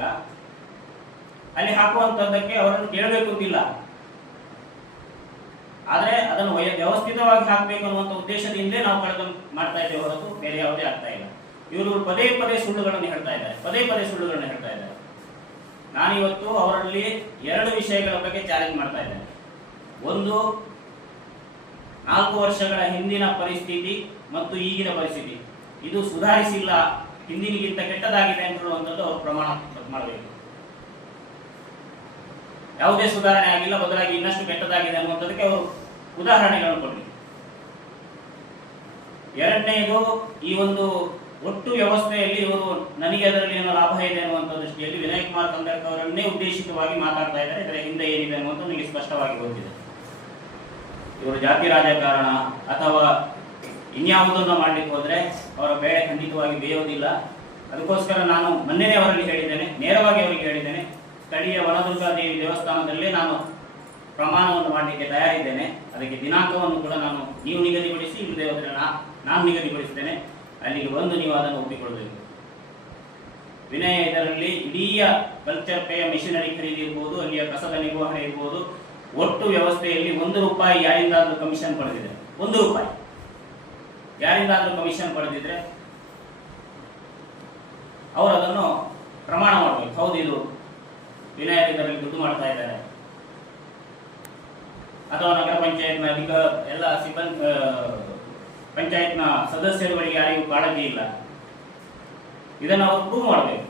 ಅಲ್ಲಿ ಹಾಕುವಂಥದ್ದಕ್ಕೆ ಅವರನ್ನು ಕೇಳಬೇಕು ಅಂತಿಲ್ಲ. ಆದರೆ ಅದನ್ನು ವಯ- ವ್ಯವಸ್ಥಿತವಾಗಿ ಹಾಕಬೇಕು ಅನ್ನುವಂಥ ಉದ್ದೇಶದಿಂದಲೇ ನಾವು ಕಳೆದ ಮಾಡ್ತಾ ಇದ್ದೇವೆ ಹೊರತು ಬೇರೆ ಯಾವುದೇ ಆಗ್ತಾ ಇಲ್ಲ. ಇವರು ಪದೇ ಪದೇ ಸುಳ್ಳುಗಳನ್ನು ಹೇಳ್ತಾ ಇದ್ದಾರೆ, ಪದೇ ಪದೇ ಸುಳ್ಳುಗಳನ್ನು ಹೇಳ್ತಾ ಇದ್ದಾರೆ. ನಾನಿವತ್ತು ಅವರಲ್ಲಿ ಎರಡು ವಿಷಯಗಳ ಬಗ್ಗೆ ಚಾಲೆಂಜ್ ಮಾಡ್ತಾ ಇದ್ದೇನೆ. ಒಂದು, ನಾಲ್ಕು ವರ್ಷಗಳ ಹಿಂದಿನ ಪರಿಸ್ಥಿತಿ ಮತ್ತು ಈಗಿನ ಪರಿಸ್ಥಿತಿ. ಇದು ಸುಧಾರಿಸಿಲ್ಲ ಹಿಂದಿನಿಗಿಂತ ಕೆಟ್ಟದಾಗಿದೆ ಅಂತ ಹೇಳುವಂಥದ್ದು ಪ್ರಮಾಣ ಮಾಡಬೇಕು. ಯಾವುದೇ ಸುಧಾರಣೆ ಆಗಿಲ್ಲ, ಬದಲಾಗಿ ಇನ್ನಷ್ಟು ಕೆಟ್ಟದಾಗಿದೆ ಅನ್ನುವಂಥದ್ದಕ್ಕೆ ಅವರು ಉದಾಹರಣೆಗಳನ್ನು ಕೊಡಲಿ. ಎರಡನೆಯದು, ಈ ಒಂದು ಒಟ್ಟು ವ್ಯವಸ್ಥೆಯಲ್ಲಿ ಇವರು ನನಗೆ ಅದರಲ್ಲಿ ಏನೋ ಲಾಭ ಇದೆ ಅನ್ನುವಂಥ ದೃಷ್ಟಿಯಲ್ಲಿ ವಿನಯ್ ಕುಮಾರ್ ಕಂದರ್ಕ ಅವರನ್ನೇ ಉದ್ದೇಶಿತವಾಗಿ ಮಾತಾಡ್ತಾ ಇದ್ದಾರೆ. ಇದರ ಹಿಂದೆ ಏನಿದೆ ಅನ್ನುವಂಥ ನನಗೆ ಸ್ಪಷ್ಟವಾಗಿ ಗೊತ್ತಿದೆ. ಇವರು ಜಾತಿ ರಾಜಕಾರಣ ಅಥವಾ ಇನ್ಯಾವುದನ್ನು ಮಾಡ್ಲಿಕ್ಕೆ ಹೋದ್ರೆ ಅವರ ಬೇಳೆ ಖಂಡಿತವಾಗಿ ಬೇಯೋದಿಲ್ಲ. ಅದಕ್ಕೋಸ್ಕರ ನಾನು ಮೊನ್ನೆನೇ ಅವರಲ್ಲಿ ಹೇಳಿದ್ದೇನೆ, ನೇರವಾಗಿ ಅವರಿಗೆ ಹೇಳಿದ್ದೇನೆ, ಸ್ಥಳೀಯ ವನದುರ್ಗಾ ದೇವಿ ದೇವಸ್ಥಾನದಲ್ಲೇ ನಾನು ಪ್ರಮಾಣವನ್ನು ಮಾಡಲಿಕ್ಕೆ ತಯಾರಿದ್ದೇನೆ. ಅದಕ್ಕೆ ದಿನಾಂಕವನ್ನು ಕೂಡ ನಾನು ನೀವು ನಿಗದಿಪಡಿಸಿ, ಇಲ್ಲದೆ ಹೋದರೆ ನಾನು ನಿಗದಿಪಡಿಸಿದ್ದೇನೆ ಅಲ್ಲಿಗೆ ಬಂದು ನೀವು ಅದನ್ನು ಒಪ್ಪಿಕೊಳ್ಳಬೇಕು. ವಿನಯ, ಇದರಲ್ಲಿ ಇಡೀ ಕಲ್ಚರ್ ಪೇಯ ಮಿಷನರಿ ಖರೀದಿ ಇರ್ಬೋದು, ಅಲ್ಲಿಯ ಕಸದ ನಿರ್ವಹಣೆ ಇರ್ಬೋದು, ಒಟ್ಟು ವ್ಯವಸ್ಥೆಯಲ್ಲಿ ಒಂದು ರೂಪಾಯಿ ಯಾರಿಂದಾದರೂ ಕಮಿಷನ್ ಪಡೆದಿದೆ. ಒಂದು ರೂಪಾಯಿ. ಯಾರಿಂದಾದ್ರೂ ಕಮಿಷನ್ ಪಡೆದಿದ್ರೆ ಅವರು ಅದನ್ನು ಪ್ರಮಾಣ ಮಾಡಬೇಕು. ಹೌದು, ಇದು ವಿನಾಯಕಿಂದ ದುಡ್ಡು ಮಾಡ್ತಾ ಇದ್ದಾರೆ. ಅಥವಾ ನಗರ ಪಂಚಾಯತ್ನ ಅಧಿಕ ಎಲ್ಲ ಸಿಬ್ಬಂದಿ ಪಂಚಾಯತ್ನ ಸದಸ್ಯರುಗಳಿಗೆ ಯಾರಿಗೂ ಕಾಳಜಿ ಇಲ್ಲ. ಇದನ್ನು ಅವರು ಪ್ರೂವ್ ಮಾಡಬೇಕು.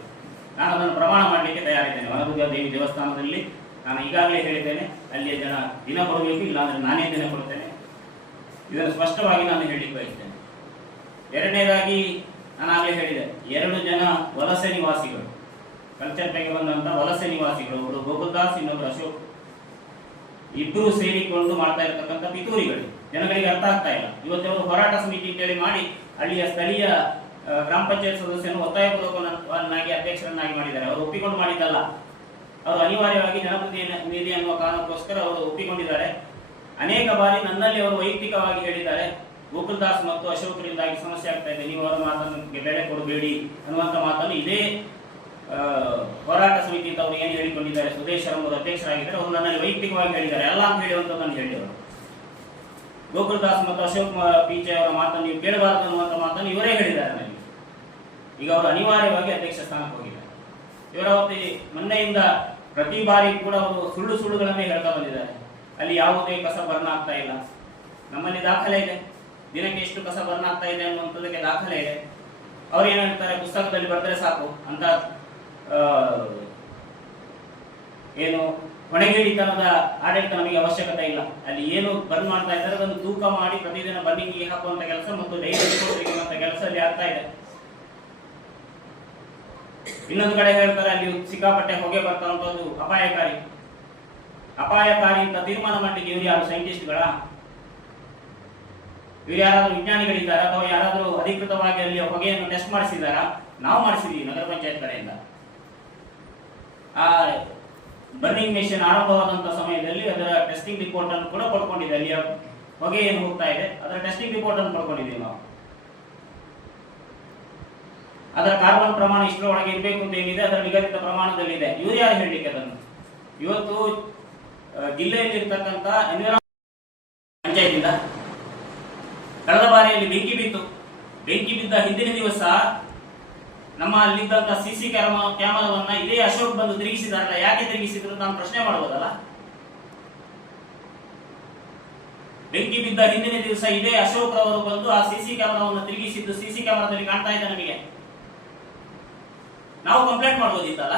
ನಾನು ಅದನ್ನು ಪ್ರಮಾಣ ಮಾಡಲಿಕ್ಕೆ ತಯಾರಿದ್ದೇನೆ. ವನದುರ್ಗ ದೇವಿ ದೇವಸ್ಥಾನದಲ್ಲಿ ನಾನು ಈಗಾಗಲೇ ಹೇಳಿದ್ದೇನೆ, ಅಲ್ಲಿಯ ಜನ ದಿನ ಕೊಡಬೇಕು, ಇಲ್ಲಾಂದ್ರೆ ನಾನೇ ದಿನ ಕೊಡ್ತೇನೆ. ಇದನ್ನು ಸ್ಪಷ್ಟವಾಗಿ ನಾನು ಹೇಳಿ ಬಯಸ್ತೇನೆ. ಎರಡನೇದಾಗಿ ನಾನು ಆಗಲೇ ಹೇಳಿದೆ, ಎರಡು ಜನ ವಲಸೆ ನಿವಾಸಿಗಳು. ಕಲ್ಚರ್ ಪೈಗೆ ಬಂದಂತ ವಲಸೆ ನಿವಾಸಿಗಳು ಒಬ್ಬರು ಗೋಕುಲ್ದಾಸ್ ಇನ್ನೊಬ್ರು ಅಶೋಕ್. ಇಬ್ಬರು ಸೇರಿಕೊಂಡು ಮಾಡ್ತಾ ಇರತಕ್ಕಂಥ ಪಿತೂರಿಗಳು. ಜನಗಳಿಗೆ ಅರ್ಥ ಆಗ್ತಾ ಇಲ್ಲ. ಇವತ್ತು ಅವರು ಹೋರಾಟ ಸಮಿತಿ ಅಂತೇಳಿ ಮಾಡಿ, ಅಲ್ಲಿಯ ಸ್ಥಳೀಯ ಗ್ರಾಮ ಪಂಚಾಯತ್ ಸದಸ್ಯರನ್ನು ಒತ್ತಾಯಪೂರ್ವಕವನ್ನಾಗಿ, ಅಧ್ಯಕ್ಷರನ್ನಾಗಿ ಮಾಡಿದ್ದಾರೆ. ಅವರು ಒಪ್ಪಿಕೊಂಡು ಮಾಡಿದ್ದಲ್ಲ. ಅವರು ಅನಿವಾರ್ಯವಾಗಿ ಜನಪ್ರತಿನಿಧಿ ಅನ್ನುವ ಕಾರಣಕ್ಕೋಸ್ಕರ ಅವರು ಒಪ್ಪಿಕೊಂಡಿದ್ದಾರೆ. ಅನೇಕ ಬಾರಿ ನನ್ನಲ್ಲಿ ಅವರು ವೈಯಕ್ತಿಕವಾಗಿ ಹೇಳಿದ್ದಾರೆ. ಗೋಕುಲ್ದಾಸ್ ಮತ್ತು ಅಶೋಕರಿಂದಾಗಿ ಸಮಸ್ಯೆ ಆಗ್ತಾ ಇದೆ. ನೀವು ಅವರ ಮಾತನ್ನು ಬೆಲೆ ಕೊಡಬೇಡಿ ಅನ್ನುವಂಥ ಮಾತನ್ನು ಇದೇ ಹೋರಾಟ ಸಮಿತಿ ಅಂತ ಅವರು ಏನು ಹೇಳಿಕೊಂಡಿದ್ದಾರೆ, ಸುದೇಶ್ ಎಂಬುದು ಅಧ್ಯಕ್ಷರಾಗಿದ್ದಾರೆ. ಅವರು ನನ್ನಲ್ಲಿ ವೈಯಕ್ತಿಕವಾಗಿ ಹೇಳಿದ್ದಾರೆ. ಎಲ್ಲ ಅಂತ ಹೇಳುವಂಥದ್ದನ್ನು ಹೇಳಿದರು ಗೋಕುಲ್ದಾಸ್ ಮತ್ತು ಅಶೋಕ್ ಪೀಚೆ ಅವರ ಮಾತನ್ನು ನೀವು ಕೇಳಬಾರದು ಅನ್ನುವಂಥ ಮಾತನ್ನು ಇವರೇ ಹೇಳಿದ್ದಾರೆ ನನಗೆ. ಈಗ ಅವರು ಅನಿವಾರ್ಯವಾಗಿ ಅಧ್ಯಕ್ಷ ಸ್ಥಾನಕ್ಕೆ ಹೋಗಿದ್ದಾರೆ. ಇವರ ಅವತ್ತು ಈ ಮೊನ್ನೆಯಿಂದ ಪ್ರತಿ ಬಾರಿ ಕೂಡ ಅವರು ಸುಳ್ಳು ಸುಳ್ಳುಗಳನ್ನೇ ಹೇಳ್ತಾ ಬಂದಿದ್ದಾರೆ. ಅಲ್ಲಿ ಯಾವುದೇ ಕಸ ಬರ್ನ ಆಗ್ತಾ ಇಲ್ಲ. ನಮ್ಮಲ್ಲಿ ದಾಖಲೆ ಇದೆ. ದಿನಕ್ಕೆ ಎಷ್ಟು ಕಸ ಬರ್ನ್ ಆಗ್ತಾ ಇದೆ ಅನ್ನುವಂಥದ್ದಕ್ಕೆ ದಾಖಲೆ ಇದೆ. ಅವ್ರು ಏನ್ ಹೇಳ್ತಾರೆ? ಪುಸ್ತಕದಲ್ಲಿ ಬರೆದ್ರೆ ಸಾಕು. ಅಂತ ಏನು, ಹೊಣೆಗೇಡಿತನದ ಆಡಳಿತ ನಮಗೆ ಅವಶ್ಯಕತೆ ಇಲ್ಲ. ಅಲ್ಲಿ ಏನು ಬರ್ನ್ ಮಾಡ್ತಾ ಇದ್ದಾರೆ, ಅದನ್ನು ತೂಕ ಮಾಡಿ ಪ್ರತಿದಿನ ಬರ್ನಿಂಗಿಗೆ ಹಾಕುವಂತ ಕೆಲಸ ಮತ್ತು ಡೈರಿ ಕೆಲಸ ಅಲ್ಲಿ ಆಗ್ತಾ ಇದೆ. ಇನ್ನೊಂದು ಕಡೆ ಹೇಳ್ತಾರೆ, ಅಲ್ಲಿ ಸಿಕ್ಕಾಪಟ್ಟೆ ಹೊಗೆ ಬರ್ತಕ್ಕಂಥದ್ದು ಅಪಾಯಕಾರಿ. ಅಪಾಯಕಾರಿ ಅಂತ ತೀರ್ಮಾನ ಇವ್ರು ಯಾರು? ಸೈಂಟಿಸ್ಟ್ಗಳ ಇವ್ರು ಯಾರಾದ್ರೂ ವಿಜ್ಞಾನಿಗಳಿದ್ದಾರಾ ಅಥವಾ ಯಾರಾದ್ರೂ ಅಧಿಕೃತವಾಗಿ ಅಲ್ಲಿ ಹೊಗೆಯನ್ನು ಟೆಸ್ಟ್ ಮಾಡಿಸಿದಾರ ನಾವು ಮಾಡಿಸಿದೀವಿ ನಗರ ಪಂಚಾಯತ್ ಕಡೆಯಿಂದ. ಆ ಬರ್ನಿಂಗ್ ಮಿಷನ್ ಆರಂಭವಾದಂತಹ ಸಮಯದಲ್ಲಿ ಅದರ ಟೆಸ್ಟಿಂಗ್ ರಿಪೋರ್ಟ್ ಅನ್ನು ಕೂಡ ಪಡ್ಕೊಂಡಿದೆ ಅಲ್ಲಿಯ ಹೊಗೆ ಏನು ಹೋಗ್ತಾ ಇದೆ, ಅದರ ಟೆಸ್ಟಿಂಗ್ ರಿಪೋರ್ಟ್ ಅನ್ನು ಪಡ್ಕೊಂಡಿದ್ದೀವಿ ನಾವು. ಅದರ ಕಾರ್ಬನ್ ಪ್ರಮಾಣ ಇಷ್ಟರ ಒಳಗೆ ಇರಬೇಕು ಅಂತ ಏನಿದೆ, ಅದರ ನಿಗದಿತ ಪ್ರಮಾಣದಲ್ಲಿದೆ. ಇವ್ರು ಯಾರು ಹೇಳಲಿಕ್ಕೆ ಅದನ್ನು? ಇವತ್ತು ಜಿಲ್ಲೆಯಲ್ಲಿ ಇರ್ತಕ್ಕಂಥ ಪಂಚಾಯತಿಂದ ಕಳೆದ ಬಾರಿಯಲ್ಲಿ ಬೆಂಕಿ ಬಿತ್ತು. ಬೆಂಕಿ ಬಿದ್ದ ಹಿಂದಿನ ದಿವಸ ನಮ್ಮ ಅಲ್ಲಿದ್ದಂತ ಸಿಸಿ ಕ್ಯಾಮರಾ ಕ್ಯಾಮರಾವನ್ನ ಇದೇ ಅಶೋಕ್ ಬಂದು ತಿರುಗಿಸಿದಾರಲ್ಲ, ಯಾಕೆ ತಿರುಗಿಸಿದ್ರು ನಾನು ಪ್ರಶ್ನೆ ಮಾಡಬಹುದಲ್ಲ ಬೆಂಕಿ ಬಿದ್ದ ಹಿಂದಿನ ದಿವಸ ಇದೇ ಅಶೋಕ್ ರವರು ಬಂದು ಆ ಸಿಸಿ ಕ್ಯಾಮರಾವನ್ನು ತಿರುಗಿಸಿದ್ದು ಸಿಸಿ ಕ್ಯಾಮರಾದಲ್ಲಿ ಕಾಣ್ತಾ ಇದೆ ನಮಗೆ. ನಾವು ಕಂಪ್ಲೇಂಟ್ ಮಾಡಬಹುದಿತ್ತಲ್ಲ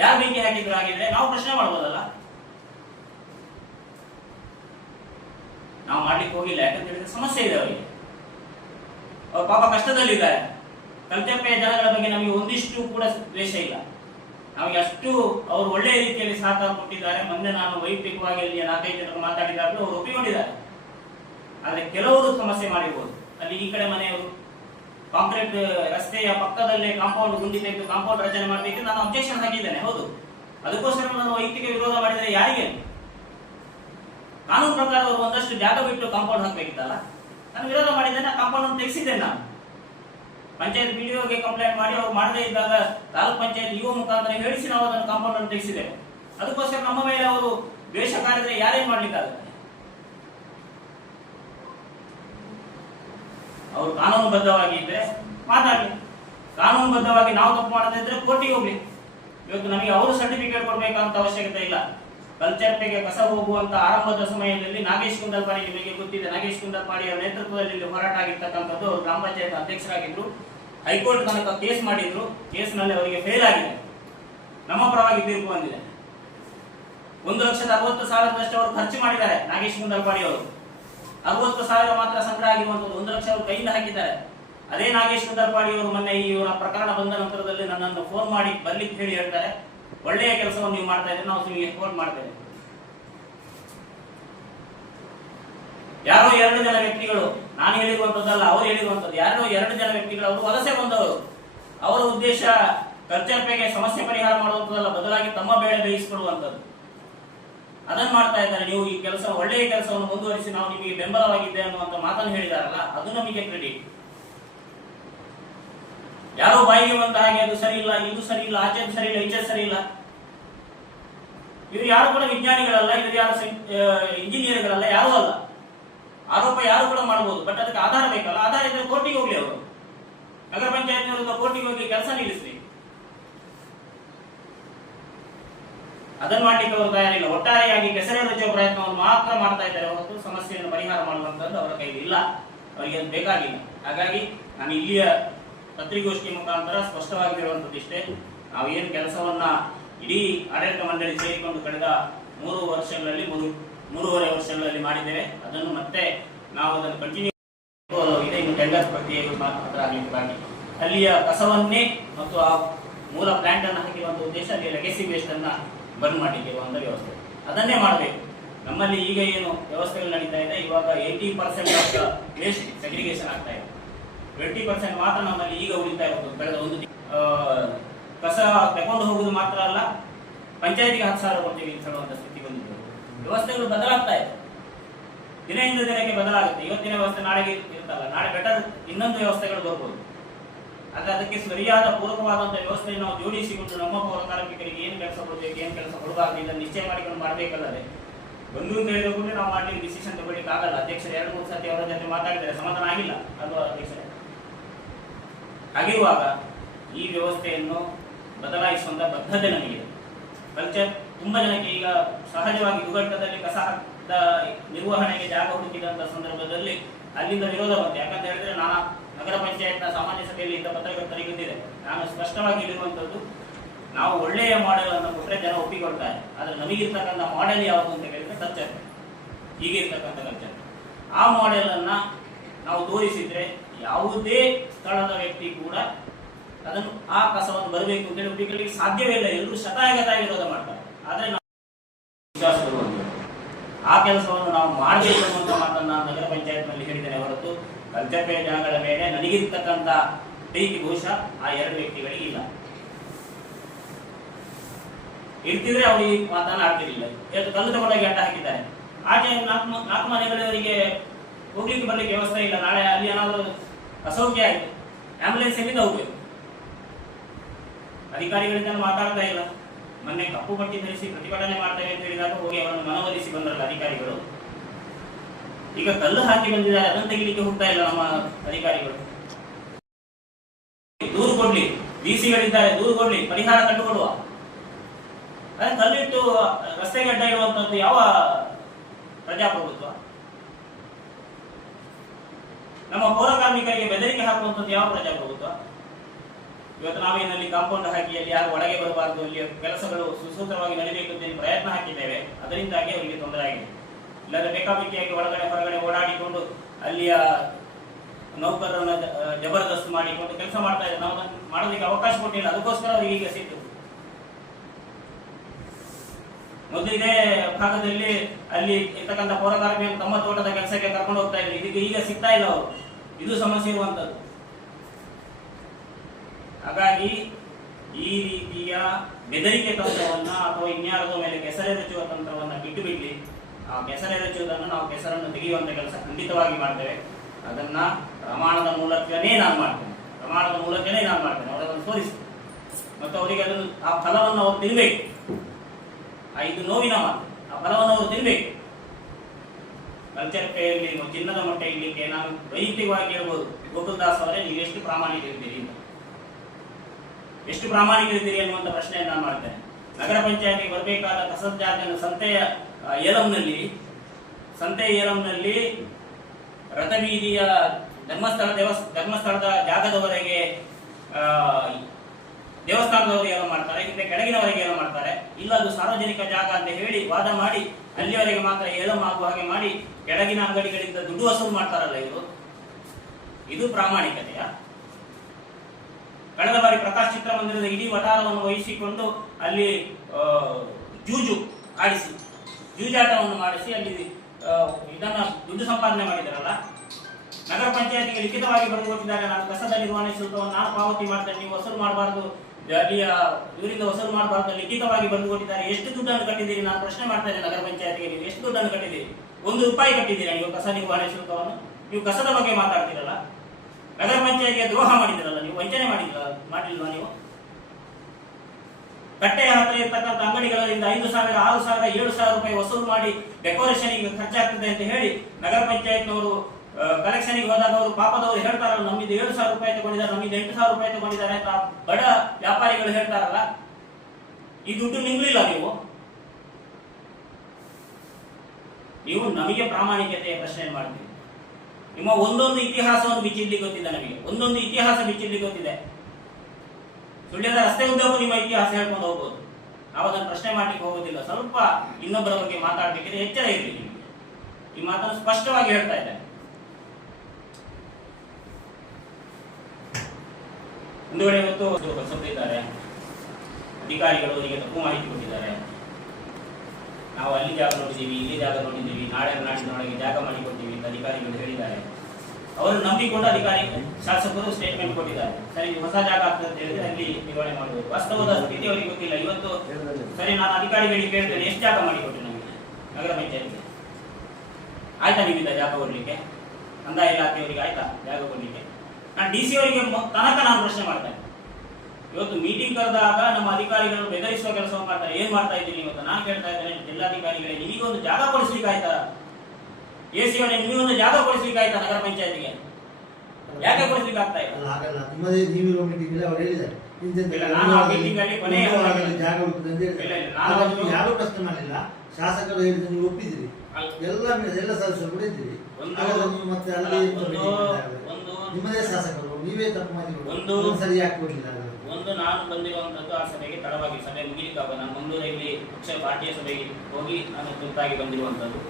ಯಾರು ಬೆಂಕಿ ಹಾಕಿದ್ರು ಹಾಗಿದ್ರೆ ನಾವು ಪ್ರಶ್ನೆ ಮಾಡ್ಬೋದಲ್ಲ? ನಾವು ಮಾಡ್ಲಿಕ್ಕೆ ಹೋಗಿಲ್ಲ ಯಾಕಂತ ಹೇಳಿದ್ರೆ ಸಮಸ್ಯೆ ಇದೆ ಅವರಿಗೆ. ಅವ್ರು ಪಾಪ ಕಷ್ಟದಲ್ಲಿದ್ದಾರೆ. ಕಲ್ತೆಪ್ಪೆಯ ಜನಗಳ ಬಗ್ಗೆ ನಮಗೆ ಒಂದಿಷ್ಟು ಕೂಡ ದ್ವೇಷ ಇಲ್ಲ. ನಮಗೆ ಅಷ್ಟು ಅವರು ಒಳ್ಳೆಯ ರೀತಿಯಲ್ಲಿ ಸಹಕಾರ ಕೊಟ್ಟಿದ್ದಾರೆ. ಮೊನ್ನೆ ನಾನು ವೈಯಕ್ತಿಕವಾಗಿ ಅಲ್ಲಿ ನಾಲ್ಕೈದು ಜನರು ಮಾತಾಡಿದಾಗಲೂ ಅವರು ಒಪ್ಪಿಕೊಂಡಿದ್ದಾರೆ. ಆದರೆ ಕೆಲವರು ಸಮಸ್ಯೆ ಮಾಡಿರ್ಬೋದು. ಅಲ್ಲಿ ಈ ಕಡೆ ಮನೆಯವರು, ಕಾಂಕ್ರೀಟ್, ರಸ್ತೆಯ ಪಕ್ಕದಲ್ಲೇ ಕಾಂಪೌಂಡ್ ಗುಂಡಿ ತೆಗೆದು ಕಾಂಪೌಂಡ್ ರಚನೆ ಮಾಡಬೇಕು ನಾನು ಅಬ್ಜೆಕ್ಷನ್ ಹಾಕಿದ್ದೇನೆ. ಹೌದು. ಅದಕ್ಕೋಸ್ಕರ ನಾನು ವೈಯಕ್ತಿಕ ವಿರೋಧ ಮಾಡಿದರೆ ಯಾರಿಗೆ? ಕಾನೂನು ಪ್ರಕಾರ ಅವರು ಒಂದಷ್ಟು ಜಾಗ ಬಿಟ್ಟು ಕಾಂಪೌಂಡ್ ಹಾಕಬೇಕಿತ್ತಲ್ಲ? ನಾನು ವಿರೋಧ ಮಾಡಿದ್ದೇನೆ ಕಾಂಪೌಂಡ್ ಅನ್ನು ತೆಗೆಸಿದ್ದೇನೆ ನಾನು. ಪಂಚಾಯತ್ ಬಿಡಿಒಗೆ ಕಂಪ್ಲೇಂಟ್ ಮಾಡಿ ಅವ್ರು ಮಾಡದೇ ಇದ್ದಾಗ ತಾಲೂಕ್ ಪಂಚಾಯತ್ ಯುವ ಮುಖಾಂತರ ಹೇಳಿಸಿ ನಾವು ಅದನ್ನು ಕಾಂಪೌಂಡ್ ಅನ್ನು ತೆಗೆಸಿದೆ ಅದಕ್ಕೋಸ್ಕರ ನಮ್ಮ ಮೇಲೆ ಅವರು ದ್ವೇಷ ಕಾರಿದ್ರೆ ಯಾರೇನ್ ಮಾಡ್ಲಿಕ್ಕಾಗುತ್ತೆ? ಅವರು ಕಾನೂನುಬದ್ಧವಾಗಿ ಇದ್ರೆ ಮಾತಾಡಿ ಕಾನೂನುಬದ್ಧವಾಗಿ ನಾವು ತಪ್ಪು ಮಾಡದೇ ಇದ್ರೆ ಕೋರ್ಟಿಗೆ ಹೋಗ್ಲಿ. ಇವತ್ತು ನಮಗೆ ಅವರು ಸರ್ಟಿಫಿಕೇಟ್ ಕೊಡ್ಬೇಕಂತ ಅವಶ್ಯಕತೆ ಇಲ್ಲ. ಕಲ್ಚರ್ಪೆಗೆ ಕಸ ಹೋಗುವಂತ ಆರಂಭದ ಸಮಯದಲ್ಲಿ ನಾಗೇಶ್ ಕುಂದಲ್ಪಾಡಿ ನಿಮಗೆ ಗೊತ್ತಿದೆ. ನಾಗೇಶ್ ಕುಂದಲ್ಪಾಡಿ ಅವರ ನೇತೃತ್ವದಲ್ಲಿ ಇಲ್ಲಿ ಹೋರಾಟ ಆಗಿರ್ತಕ್ಕಂಥದ್ದು ಗ್ರಾಮ ಪಂಚಾಯತ್ ಅಧ್ಯಕ್ಷರಾಗಿದ್ರು. ಹೈಕೋರ್ಟ್ ತನಕ ಕೇಸ್ ಮಾಡಿದ್ರು. ಕೇಸ್ನಲ್ಲಿ ಅವರಿಗೆ ಫೇಲ್ ಆಗಿದೆ. ನಮ್ಮ ಪರವಾಗಿ ತೀರ್ಪು ಬಂದಿದೆ. ಒಂದು ಲಕ್ಷದ ಅರವತ್ತು ಸಾವಿರದಷ್ಟು ಅವರು ಖರ್ಚು ಮಾಡಿದ್ದಾರೆ ನಾಗೇಶ್ ಕುಂದಲ್ಪಾಡಿ ಅವರು ಅರವತ್ತು ಸಾವಿರ ಮಾತ್ರ ಸಂಗ್ರಹ ಆಗಿರುವಂತದ್ದು ಒಂದು ಲಕ್ಷ ಅವರು ಕೈಯಿಂದ ಹಾಕಿದ್ದಾರೆ. ಅದೇ ನಾಗೇಶ್ ಕುಂದರ್ಪಾಡಿ ಅವರು ಮೊನ್ನೆ ಈ ಇವರ ಪ್ರಕರಣ ಬಂದ ನಂತರದಲ್ಲಿ ನನ್ನನ್ನು ಫೋನ್ ಮಾಡಿ ಬರ್ಲಿಕ್ಕೆ ಹೇಳಿ ಹೇಳ್ತಾರೆ. ಒಳ್ಳೆಯ ಕೆಲಸವನ್ನು ನೀವು ಮಾಡ್ತಾ ಇದ್ರೆ ನಾವು ನಿಮಗೆ ಫೋನ್ ಮಾಡ್ತೇವೆ. ಯಾರೋ ಎರಡು ಜನ ವ್ಯಕ್ತಿಗಳು, ನಾನು ಹೇಳಿರುವಂತದ್ದಲ್ಲ ಅವರು ಹೇಳಿರುವಂತದ್ದು ಯಾರೋ ಎರಡು ಜನ ವ್ಯಕ್ತಿಗಳು, ಅವರು ವಲಸೆ ಬಂದವರು. ಅವರ ಉದ್ದೇಶ ಕರ್ತವ್ಯಕ್ಕೆ ಸಮಸ್ಯೆ ಪರಿಹಾರ ಮಾಡುವಂತದಲ್ಲ ಬದಲಾಗಿ ತಮ್ಮ ಬೇಳೆ ಬೇಯಿಸಿಕೊಳ್ಳುವಂಥದ್ದು. ಅದನ್ನ ಮಾಡ್ತಾ ಇದ್ದಾರೆ. ನೀವು ಈ ಕೆಲಸ, ಒಳ್ಳೆಯ ಕೆಲಸವನ್ನು ಮುಂದುವರಿಸಿ ನಾವು ನಿಮಗೆ ಬೆಂಬಲವಾಗಿದ್ದೆ ಅನ್ನುವಂತ ಮಾತನ್ನು ಹೇಳಿದಾರಲ್ಲ, ಅದು ನಮಗೆ ಕ್ರೆಡಿಟ್. ಯಾರೋ ಬಾಯಿಗೆ ಬಂದ ಹಾಗೆ ಅದು ಸರಿ ಇಲ್ಲ, ಇದು ಸರಿ ಇಲ್ಲ, ಆಚೆ ಸರಿ ಇಲ್ಲ, ಈಚೆ ಸರಿ ಇಲ್ಲ. ಇವ್ರು ಯಾರು ಕೂಡ ವಿಜ್ಞಾನಿಗಳಲ್ಲ, ಇವರು ಯಾರು ಇಂಜಿನಿಯರ್ಗಳಲ್ಲ, ಯಾರೂ ಅಲ್ಲ. ಆರೋಪ ಯಾರು ಕೂಡ ಮಾಡಬಹುದು ಬಟ್ ಅದಕ್ಕೆ ಆಧಾರ ಬೇಕಲ್ಲ. ಆಧಾರ ಇದ್ರೆ ಕೋರ್ಟಿಗೆ ಹೋಗ್ಲಿ ಅವರು. ನಗರ ಪಂಚಾಯತ್ ಕೋರ್ಟಿಗೆ ಹೋಗಿ ಕೆಲಸ ನಿಲ್ಲಿಸ್ಲಿ. ಅದನ್ನು ಮಾಡ್ಲಿಕ್ಕೆ ಅವರು ತಯಾರಿಲ್ಲ. ಒಟ್ಟಾರೆಯಾಗಿ ಕೆಸರೆ ರಚುವ ಪ್ರಯತ್ನವನ್ನು ಮಾತ್ರ ಮಾಡ್ತಾ ಇದ್ದಾರೆ. ಹೊರತು ಸಮಸ್ಯೆಯನ್ನು ಪರಿಹಾರ ಮಾಡುವಂತದ್ದು ಅವರ ಕೈಲಿ ಇಲ್ಲ. ಅವರಿಗೆ ಅದು ಬೇಕಾಗಿಲ್ಲ. ಹಾಗಾಗಿ ನಾನು ಇಲ್ಲಿಯ ಪತ್ರಿಕೋಷ್ಠಿ ಮುಖಾಂತರ ಸ್ಪಷ್ಟವಾಗಿರುವಂಥ ಹೇಳುವಂಥದ್ದು ಇಷ್ಟೇ ನಾವು ಏನು ಕೆಲಸವನ್ನ ಇಡೀ ಆಡಳಿತ ಮಂಡಳಿ ಸೇರಿಕೊಂಡು ಕಳೆದ ಮೂರು ವರ್ಷಗಳಲ್ಲಿ ಮೂರು, ಮೂರುವರೆ ವರ್ಷಗಳಲ್ಲಿ ಮಾಡಿದ್ದೇವೆ. ಅದನ್ನು ಮತ್ತೆ ನಾವು ಅದನ್ನು ಕಂಟಿನ್ಯೂ ಇದೆ ಇನ್ನು ಟೆಂಡರ್ ಪ್ರಕ್ರಿಯೆ ಮಾತ್ರ ಅಲ್ಲಿಯ ಕಸವನ್ನೇ ಮತ್ತು ಆ ಮೂಲ ಪ್ಲಾಂಟ್ ಅನ್ನು ಹಾಕಿರುವಂತ ಉದ್ದೇಶ ಅಲ್ಲಿ ಲೆಗೆಸಿ ವೇಸ್ಟ್ ಅನ್ನ ಬಂದ್ ಮಾಡಿದ್ದೇವೆ ವ್ಯವಸ್ಥೆ. ಅದನ್ನೇ ಮಾಡಬೇಕು. ನಮ್ಮಲ್ಲಿ ಈಗ ಏನು ವ್ಯವಸ್ಥೆಗಳು ನಡೀತಾ ಇದೆ. ಇವಾಗ ಏಯ್ಟಿ ಪರ್ಸೆಂಟ್ ವೇಸ್ಟ್ ಸೆಗ್ರಿಗೇಷನ್ ಆಗ್ತಾ ಇದೆ. ಟ್ವೆಂಟಿ ಪರ್ಸೆಂಟ್ ಮಾತ್ರ ನಮ್ಮಲ್ಲಿ ಈಗ ಉಳಿತಾ ಇರುತ್ತೆ ಕಳೆದ ಒಂದು ಕಸ ತಗೊಂಡು ಹೋಗುದು ಮಾತ್ರ ಅಲ್ಲ, ಪಂಚಾಯತಿಗೆ ಹತ್ತು ಸಾವಿರ ಕೊಡ್ತೀವಿ ಅಂತ ಹೇಳುವಂತ ಸ್ಥಿತಿ ಬಂದಿದೆ. ವ್ಯವಸ್ಥೆಗಳು ಬದಲಾಗ್ತಾ ಇದೆ. ದಿನದಿಂದ ದಿನಕ್ಕೆ ಬದಲಾಗುತ್ತೆ. ಇವತ್ತಿನ ವ್ಯವಸ್ಥೆ ನಾಳೆಗೆ ಇರುತ್ತಲ್ಲ, ನಾಳೆ ಬೆಟರ್ ಇನ್ನೊಂದು ವ್ಯವಸ್ಥೆಗಳು ಬರ್ಬೋದು. ಆದ್ರೆ ಅದಕ್ಕೆ ಸರಿಯಾದ ಪೂರಕವಾದಂತಹ ವ್ಯವಸ್ಥೆಯನ್ನು ನಾವು ಜೋಡಿಸಿಕೊಂಡು ನಮ್ಮ ಪೌರ ಕಾರ್ಮಿಕರಿಗೆ ಏನು ಕೆಲಸ ಕೊಡಬೇಕು, ಏನು ಕೆಲಸ ಕೊಡಬಾರ್ದು, ಇದನ್ನು ನಿಶ್ಚಯ ಮಾಡಿಕೊಂಡು ಮಾಡಬೇಕಲ್ಲದೆ ಒಂದು ಅಂತ ಹೇಳಿದ ಕೂಡಲೇ ನಾವು ಮಾಡಲಿಕ್ಕೆ ಡಿಸಿಷನ್ ತಗೊಳ್ಳಿಕ್ಕೆ ಆಗಲ್ಲ ಅಧ್ಯಕ್ಷರು ಎರಡು, ಮೂರು ಸತಿ ಅವರ ಜೊತೆ ಮಾತಾಡಿದರೆ ಸಮಾಧಾನ ಆಗಿಲ್ಲ. ಅದು ಅಧ್ಯಕ್ಷರೇ. ಹಾಗಿರುವಾಗ ಈ ವ್ಯವಸ್ಥೆಯನ್ನು ಬದಲಾಯಿಸುವಂತ ಬದ್ಧತೆ ನಮಗಿದೆ ಕಲ್ಚರ್ ತುಂಬಾ ಜನಕ್ಕೆ ಈಗ ಸಹಜವಾಗಿ ಯುಗಟ್ಟದಲ್ಲಿ ಕಸ ನಿರ್ವಹಣೆಗೆ ಜಾಗ ಹುಡುಕಿದಂತ ಸಂದರ್ಭದಲ್ಲಿ ಅಲ್ಲಿಂದ ವಿರೋಧ ಬಂತು. ಯಾಕಂತ ಹೇಳಿದ್ರೆ ನಾನು ನಗರ ಪಂಚಾಯತ್ನ ಸಾಮಾನ್ಯ ಸಭೆಯಲ್ಲಿ ಇದ್ದ ಪತ್ರಕರ್ತರಿಗೆ ನಾನು ಸ್ಪಷ್ಟವಾಗಿ ಹೇಳಿರುವಂತದ್ದು ನಾವು ಒಳ್ಳೆಯ ಮಾಡೆಲ್ ಅನ್ನು ಕೊಟ್ಟರೆ ಜನ ಒಪ್ಪಿಕೊಳ್ತಾರೆ. ಆದರೆ ನಮಗಿರ್ತಕ್ಕಂಥ ಮಾಡೆಲ್ ಯಾವುದು ಅಂತ ಹೇಳಿದ್ರೆ ಕಲ್ಚರ್ ಈಗಿರ್ತಕ್ಕಂಥ ಕಲ್ಚರ್ ಆ ಮಾಡೆಲ್ ಅನ್ನ ನಾವು ತೋರಿಸಿದ್ರೆ ಯಾವುದೇ ಸ್ಥಳದ ವ್ಯಕ್ತಿ ಕೂಡ ಅದನ್ನು ಆ ಕಸವನ್ನು ಬರಬೇಕು ಅಂತ ಹೇಳಿ ಒಪ್ಪಿಕೊಳ್ಳಿಕ್ಕೆ ಸಾಧ್ಯವೇ ಇಲ್ಲ. ಎಲ್ಲರೂ ಶತಾಯಗತ ವಿರೋಧ ಮಾಡ್ತಾರೆ. ಆದ್ರೆ ನಾವು ಆ ಕೆಲಸವನ್ನು ನಾವು ಮಾಡಬೇಕು ಅನ್ನುವಂತ ಮಾತನ್ನ ನಾನು ನಗರ ಪಂಚಾಯತ್ನಲ್ಲಿ ಹೇಳಿದ್ದೇನೆ. ಹೊರತು ಕರ್ತವ್ಯ ಜನಗಳ ಮೇಲೆ ನನಗಿರ್ತಕ್ಕಂಥ ಪ್ರೀತಿ ಘೋಷ ಆ ಎರಡು ವ್ಯಕ್ತಿಗಳಿಗೆ ಇಲ್ಲ. ಇರ್ತಿದ್ರೆ ಅವರು ಈ ಮಾತನ್ನ ಆಡ್ತಿರ್ಲಿಲ್ಲ. ಕಲ್ಲು ತಗೊಂಡೋಗಿ ಅಡ್ಡ ಹಾಕಿದ್ದಾರೆ. ಆಚೆ ನಾಲ್ಕು ನಾಲ್ಕು ಮನೆಗಳವರಿಗೆ ಹೋಗ್ಲಿಕ್ಕೆ ಬರ್ಲಿಕ್ಕೆ ವ್ಯವಸ್ಥೆ ಇಲ್ಲ. ನಾಳೆ ಅಲ್ಲಿ ಏನಾದರೂ ಅಸೌಖ್ಯ ಆಯ್ತು. ಆಂಬುಲೆನ್ಸ್ ಎಲ್ಲಿಂದ ಹೋಗ್ಬೇಕು ಅಧಿಕಾರಿಗಳಿಂದ ಮಾತಾಡ್ತಾ ಇಲ್ಲ. ಮೊನ್ನೆ ಕಪ್ಪು ಪಟ್ಟಿ ಧರಿಸಿ ಪ್ರತಿಭಟನೆ ಮಾಡ್ತೇವೆ ಅಂತ ಹೇಳಿದಾಗ ಹೋಗಿ ಅವರನ್ನು ಮನವೊಲಿಸಿ ಬಂದ್ರಲ್ಲ ಅಧಿಕಾರಿಗಳು. ಈಗ ಕಲ್ಲು ಹಾಕಿ ಬಂದಿದ್ದಾರೆ, ಅದನ್ನು ತೆಗಿಲಿಕ್ಕೆ ಹೋಗ್ತಾ ಇಲ್ಲ ನಮ್ಮ ಅಧಿಕಾರಿಗಳು. ದೂರು ಕೊಡ್ಲಿ ಡಿಸಿಗಳಿದ್ದಾರೆ ದೂರು ಕೊಡ್ಲಿ, ಪರಿಹಾರ ಅದೇ ಕಲ್ಲಿಟ್ಟು ರಸ್ತೆಗೆ ಅಡ್ಡ ಇಡುವಂತದ್ದು ಯಾವ ಪ್ರಜಾಪ್ರಭುತ್ವ? ನಮ್ಮ ಪೌರ ಕಾರ್ಮಿಕರಿಗೆ ಬೆದರಿಕೆ ಹಾಕುವಂಥದ್ದು ಯಾವ ಪ್ರಜಾಪ್ರಭುತ್ವ? ಇವತ್ತು ನಾವೇನಲ್ಲಿ ಕಾಂಪೌಂಡ್ ಹಾಕಿ ಅಲ್ಲಿ ಯಾರು ಒಳಗೆ ಬರಬಾರದು, ಅಲ್ಲಿ ಕೆಲಸಗಳು ಸುಸೂತ್ರವಾಗಿ ನಡೆಯಬೇಕು ಅಂತ ಪ್ರಯತ್ನ ಹಾಕಿದ್ದೇವೆ. ಅದರಿಂದಾಗಿ ಅವರಿಗೆ ತೊಂದರೆ ಆಗಿದೆ. ಇಲ್ಲದ್ರೆ ಬೇಕಾಬಿಕ್ಕಿಯಾಗಿ ಒಳಗಡೆ ಹೊರಗಡೆ ಓಡಾಡಿಕೊಂಡು ಅಲ್ಲಿಯ ನೌಕರರನ್ನು ಜಬರ್ದಸ್ತ್ ಮಾಡಿಕೊಂಡು ಕೆಲಸ ಮಾಡ್ತಾ ಇದ್ದಾರೆ. ನಾವು ಮಾಡೋದಕ್ಕೆ ಅವಕಾಶ ಕೊಟ್ಟಿಲ್ಲ. ಅದಕ್ಕೋಸ್ಕರ ಅವರಿಗೆ ಈಗ ಸಿಕ್ತು ಮೊದಲು ಇದೇ ಭಾಗದಲ್ಲಿ ಅಲ್ಲಿ ಇರ್ತಕ್ಕಂಥ ಪೌರ ತಮ್ಮ ತೋಟದ ಕೆಲಸಕ್ಕೆ ಕರ್ಕೊಂಡು ಹೋಗ್ತಾ ಇದ್ರು ಇದಕ್ಕೆ ಈಗ ಸಿಗ್ತಾ ಇಲ್ಲ ಅವರು. ಇದು ಸಮಸ್ಯೆ ಇರುವಂಥದ್ದು ಹಾಗಾಗಿ ಈ ರೀತಿಯ ಬೆದರಿಕೆ ತಂತ್ರವನ್ನ ಅಥವಾ ಇನ್ಯಾರದ ಮೇಲೆ ಕೆಸರೆರಚುವ ತಂತ್ರವನ್ನ ಬಿಟ್ಟು ಬಿಡ್ಲಿ ಆ ಕೆಸರೆರಚುವುದನ್ನು ನಾವು ಕೆಸರನ್ನು ತೆಗೆಯುವಂತ ಕೆಲಸ ಖಂಡಿತವಾಗಿ ಮಾಡ್ತೇವೆ. ಅದನ್ನ ಪ್ರಮಾಣದ ಮೂಲಕನೇ ನಾನು ಮಾಡ್ತೇನೆ. ಪ್ರಮಾಣದ ಮೂಲಕನೇ ನಾನು ಮಾಡ್ತೇನೆ. ಅವರದನ್ನು ತೋರಿಸ್ತೇನೆ ಮತ್ತು ಅವರಿಗೆ ಅದನ್ನು ಆ ಫಲವನ್ನು ಅವರು ತಿನ್ಬೇಕು. ಆ ಇದು ನೋವಿನ ಮಾತು. ಆ ಫಲವನ್ನು ಅವರು ತಿನ್ಬೇಕು. ಕಲ್ಚರ್ ಪೇಯಲ್ಲಿ ಚಿನ್ನದ ಮೊಟ್ಟೆ ಇಡ್ಲಿಕ್ಕೆ ನಾನು ವೈಯಕ್ತಿಕವಾಗಿ ಹೇಳ್ಬೋದು ಅವರೇ ನೀವು ಎಷ್ಟು ಪ್ರಾಮಾಣಿಕರಿದ್ದೀರಿ ಅಂತ. ಎಷ್ಟು ಪ್ರಾಮಾಣಿಕರಿದ್ದೀರಿ ಅನ್ನುವಂಥ ಪ್ರಶ್ನೆಯನ್ನು ನಾನು ಮಾಡ್ತೇನೆ. ನಗರ ಪಂಚಾಯತಿಗೆ ಬರಬೇಕಾದ ಕಸದ ಸಂತೆಯ ಏಲಂನಲ್ಲಿ, ಸಂತೆ ಏಲಂನಲ್ಲಿ ರಥಬೀದಿಯ ಧರ್ಮಸ್ಥಳ ದೇವಸ್, ಧರ್ಮಸ್ಥಳದ ಜಾಗದವರೆಗೆ ದೇವಸ್ಥಾನದವರು ಏನೋ ಮಾಡ್ತಾರೆ ಹಿಂದೆ ಕೆಳಗಿನವರಿಗೆ ಏನೋ ಮಾಡ್ತಾರೆ, ಇಲ್ಲ ಅದು ಸಾರ್ವಜನಿಕ ಜಾಗ ಅಂತ ಹೇಳಿ ವಾದ ಮಾಡಿ ಅಲ್ಲಿವರೆಗೆ ಮಾತ್ರ ಏಲಂ ಆಗುವ ಹಾಗೆ ಮಾಡಿ ಕೆಳಗಿನ ಅಂಗಡಿಗಳಿಂದ ದುಡ್ಡು ವಸೂಲು ಮಾಡ್ತಾರಲ್ಲ ಇವರು? ಇದು ಪ್ರಾಮಾಣಿಕತೆಯ. ಕಳೆದ ಬಾರಿ ಪ್ರಕಾಶ್ ಚಿತ್ರಮಂದಿರದ ಇಡೀ ವಟಾರವನ್ನು ವಹಿಸಿಕೊಂಡು ಅಲ್ಲಿ ಜೂಜು ಆಡಿಸಿ, ಜೂಜಾಟವನ್ನು ಮಾಡಿಸಿ ಅಲ್ಲಿ ಇದನ್ನ ದುಡ್ಡು ಸಂಪಾದನೆ ಮಾಡಿದಾರಲ್ಲ? ನಗರ ಪಂಚಾಯತಿಗೆ ಲಿಖಿತವಾಗಿ ಬರೆದು ಕೊಟ್ಟಿದ್ದಾರೆ, ನಾನು ಕಸದ ನಿರ್ವಹಣೆ ಶುಲ್ಕವನ್ನು ನಾನು ಪಾವತಿ ಮಾಡ್ತೇನೆ, ನೀವು ವಸೂಲು ಮಾಡಬಾರದು ಅಲ್ಲಿಯ ಇವರಿಂದ ವಸೂಲು ಮಾಡಬಾರ್ದು ಲಿಖಿತವಾಗಿ ಬಂದು ಕೊಟ್ಟಿದ್ದಾರೆ ಎಷ್ಟು ದುಡ್ಡನ್ನು ಕಟ್ಟಿದ್ದೀರಿ? ನಾನು ಪ್ರಶ್ನೆ ಮಾಡ್ತೇನೆ ನಗರ ಪಂಚಾಯತಿಗೆ. ನೀವು ಎಷ್ಟು ದುಡ್ಡನ್ನು ಕಟ್ಟಿದ್ದೀರಿ? ಒಂದು ರೂಪಾಯಿ ಕಟ್ಟಿದ್ದೀರಾ ನೀವು ಕಸ ನಿರ್ವಹಣೆ ಶುಲ್ಕವನ್ನು? ನೀವು ಕಸದ ಬಗ್ಗೆ ಮಾತಾಡ್ತೀರಲ್ಲ? ನಗರ ಪಂಚಾಯತಿಗೆ ದ್ರೋಹ ಮಾಡಿದಿರಲ್ಲ ನೀವು? ವಂಚನೆ ಮಾಡಿದ್ರ, ಮಾಡಿಲ್ವಾ ನೀವು? ಕಟ್ಟೆಯ ಹತ್ತಿರ ಇರ್ತಕ್ಕಂಥ ಅಂಗಡಿಗಳಿಂದ ಐದು ಸಾವಿರ, ಆರು ಸಾವಿರ, ಏಳು ಸಾವಿರ ರೂಪಾಯಿ ವಸೂಲು ಮಾಡಿ ಡೆಕೋರೇಷನ್ ಖರ್ಚಾಗ್ತದೆ ಅಂತ ಹೇಳಿ ನಗರ ಪಂಚಾಯತ್ನವರು ಕಲೆಕ್ಷನ್ಗೆ ಹೋದಾಗ ಅವರು ಪಾಪದವರು ಹೇಳ್ತಾರಲ್ಲ, ನಮ್ಮಿಂದ ಏಳು ಸಾವಿರ ರೂಪಾಯಿ ತಗೊಂಡಿದ್ದಾರೆ, ನಮ್ಮಿಂದ ಎಂಟು ಸಾವಿರ ರೂಪಾಯಿ ತಗೊಂಡಿದ್ದಾರೆ ಅಂತ ಬಡ ವ್ಯಾಪಾರಿಗಳು ಹೇಳ್ತಾರಲ್ಲ, ಈ ದುಡ್ಡು ನಿಂಗ್ಲಿಲ್ಲ ನೀವು. ನೀವು ನಮಗೆ ಪ್ರಾಮಾಣಿಕತೆಯ ಪ್ರಶ್ನೆ ಮಾಡ್ತೀವಿ ನಿಮ್ಮ ಒಂದೊಂದು ಇತಿಹಾಸವನ್ನು ಬಿಚ್ಚಿಡ್ಲಿ ಗೊತ್ತಿದೆ ನಮಗೆ. ಒಂದೊಂದು ಇತಿಹಾಸ ಬಿಚ್ಚಿಡ್ಲಿ ಗೊತ್ತಿದೆ. ಸುಳ್ಯದ ರಸ್ತೆ ಉದ್ದಕ್ಕೂ ನಿಮ್ಮ ಇತಿಹಾಸ ಹೇಳ್ಕೊಂಡು ಹೋಗ್ಬೋದು. ನಾವು ಅದನ್ನು ಪ್ರಶ್ನೆ ಮಾಡ್ಲಿಕ್ಕೆ ಹೋಗೋದಿಲ್ಲ. ಸ್ವಲ್ಪ ಇನ್ನೊಬ್ಬರ ಬಗ್ಗೆ ಮಾತಾಡ್ಬೇಕಿದ್ರೆ ಎಚ್ಚರ ಇರಲಿ ಈ ಮಾತನ್ನು ಸ್ಪಷ್ಟವಾಗಿ ಹೇಳ್ತಾ ಇದ್ದೇನೆ. ಒಂದು ವೇಳೆ ಇವತ್ತು ಅಧಿಕಾರಿಗಳು ಅವರಿಗೆ ತಪ್ಪು ಮಾಹಿತಿ ಕೊಟ್ಟಿದ್ದಾರೆ. ನಾವು ಅಲ್ಲಿ ಜಾಗ ನೋಡಿದ್ದೀವಿ, ಇಲ್ಲಿ ಜಾಗ ನೋಡಿದ್ದೀವಿ, ನಾಳೆ ನಾಡಿನೊಳಗೆ ಜಾಗ ಮಾಡಿಕೊಡ್ತೀವಿ ಅಂತ ಅಧಿಕಾರಿಗಳು ಹೇಳಿದ್ದಾರೆ. ಅವರು ನಂಬಿಕೊಂಡು ಅಧಿಕಾರಿ, ಶಾಸಕರು ಸ್ಟೇಟ್ಮೆಂಟ್ ಕೊಟ್ಟಿದ್ದಾರೆ. ಸರಿ ಹೊಸ ಜಾಗ ಆಗ್ತದೆ ಅಂತ ಹೇಳಿದ್ರೆ ಅಲ್ಲಿ ನಿರ್ವಹಣೆ ಮಾಡಬೇಕು. ವಾಸ್ತವದ ಸ್ಥಿತಿ ಅವರಿಗೆ ಗೊತ್ತಿಲ್ಲ. ಇವತ್ತು ಸರಿ, ನಾನು ಅಧಿಕಾರಿಗಳಿಗೆ ಕೇಳ್ತೇನೆ ಎಷ್ಟು ಜಾಗ ಮಾಡಿಕೊಟ್ಟೆ ನಮಗೆ? ನಗರ ಪಂಚಾಯತ್ಗೆ. ಆಯ್ತಾ ನಿಮ್ಮಿಂದ ಜಾಗ ಕೊಡ್ಲಿಕ್ಕೆ? ಕಂದಾಯ ಇಲಾಖೆಯವರಿಗೆ ಆಯ್ತಾ ಜಾಗ ಕೊಡ್ಲಿಕ್ಕೆ? ನಾನು ಡಿ ಸಿ ಅವರಿಗೆ ತನಕ ನಾನು ಪ್ರಶ್ನೆ ಮಾಡ್ತೇನೆ ಇವತ್ತು ಮೀಟಿಂಗ್ ಕರೆದಾಗ ನಮ್ಮ ಅಧಿಕಾರಿಗಳು ಬೆದರಿಸುವ ಕೆಲಸವನ್ನು ಮಾಡ್ತಾರೆ. ಏನ್ ಮಾಡ್ತಾ ಇದ್ದೀನಿ ಇವತ್ತು ನಾನು ಕೇಳ್ತಾ ಇದ್ದೇನೆ ಜಿಲ್ಲಾಧಿಕಾರಿಗಳೇ ನಿಮಗೆ ಒಂದು ಜಾಗ ಕೊಡಿಸ್ಲಿಕ್ಕೆ ಆಯ್ತಾ? ಎ ಸಿ ಅವರೇ ನಿಮಗೊಂದು ಜಾಗ ಕೊಡಿಸ್ಲಿಕ್ಕೆ ಆಯ್ತಾ ನಗರ ಪಂಚಾಯತ್ಗೆ? ಯಾಕೆ ಕೊಡಿಸ್ಲಿಕ್ಕೆ ಆಗ್ತಾ ಇಲ್ಲ? ಒಂದು ಒಂದು- ಶಾಸಕರು ಹೇಳಿದ್ರೆ ನೀವು ಒಪ್ಪಿದಿರಿ ಅಲ್ಲ. ಎಲ್ಲ ಎಲ್ಲ ಸದಸ್ಯರು ಕೂಡ ಇದ್ದೀರಿ. ಒಂದು- ಮತ್ತೆ ಅಲ್ಲಿ ನಿಮ್ಮದೇ ಶಾಸಕರು ನೀವೇ ತಪ್ಪು ಮಾಡಿ ಒಂದು- ಸರಿ ಯಾಕೆ ಕೊಡ್ಲಿಲ್ಲ ಒಂದು ನಾನು ಬಂದಿರುವಂತದ್ದು ಆ ಸಭೆಗೆ ತಡವಾಗಿ ಸಭೆ ಮುಗಿಲಿಕ್ಕಾಗ ನಾನು ಮಂಗಳೂರಲ್ಲಿ ಪಕ್ಷ ಪಾರ್ಟಿಯ ಸಭೆಗೆ ಹೋಗಿ ನಾನು ತುರ್ತಾಗಿ ಬಂದಿರುವಂತದ್ದು.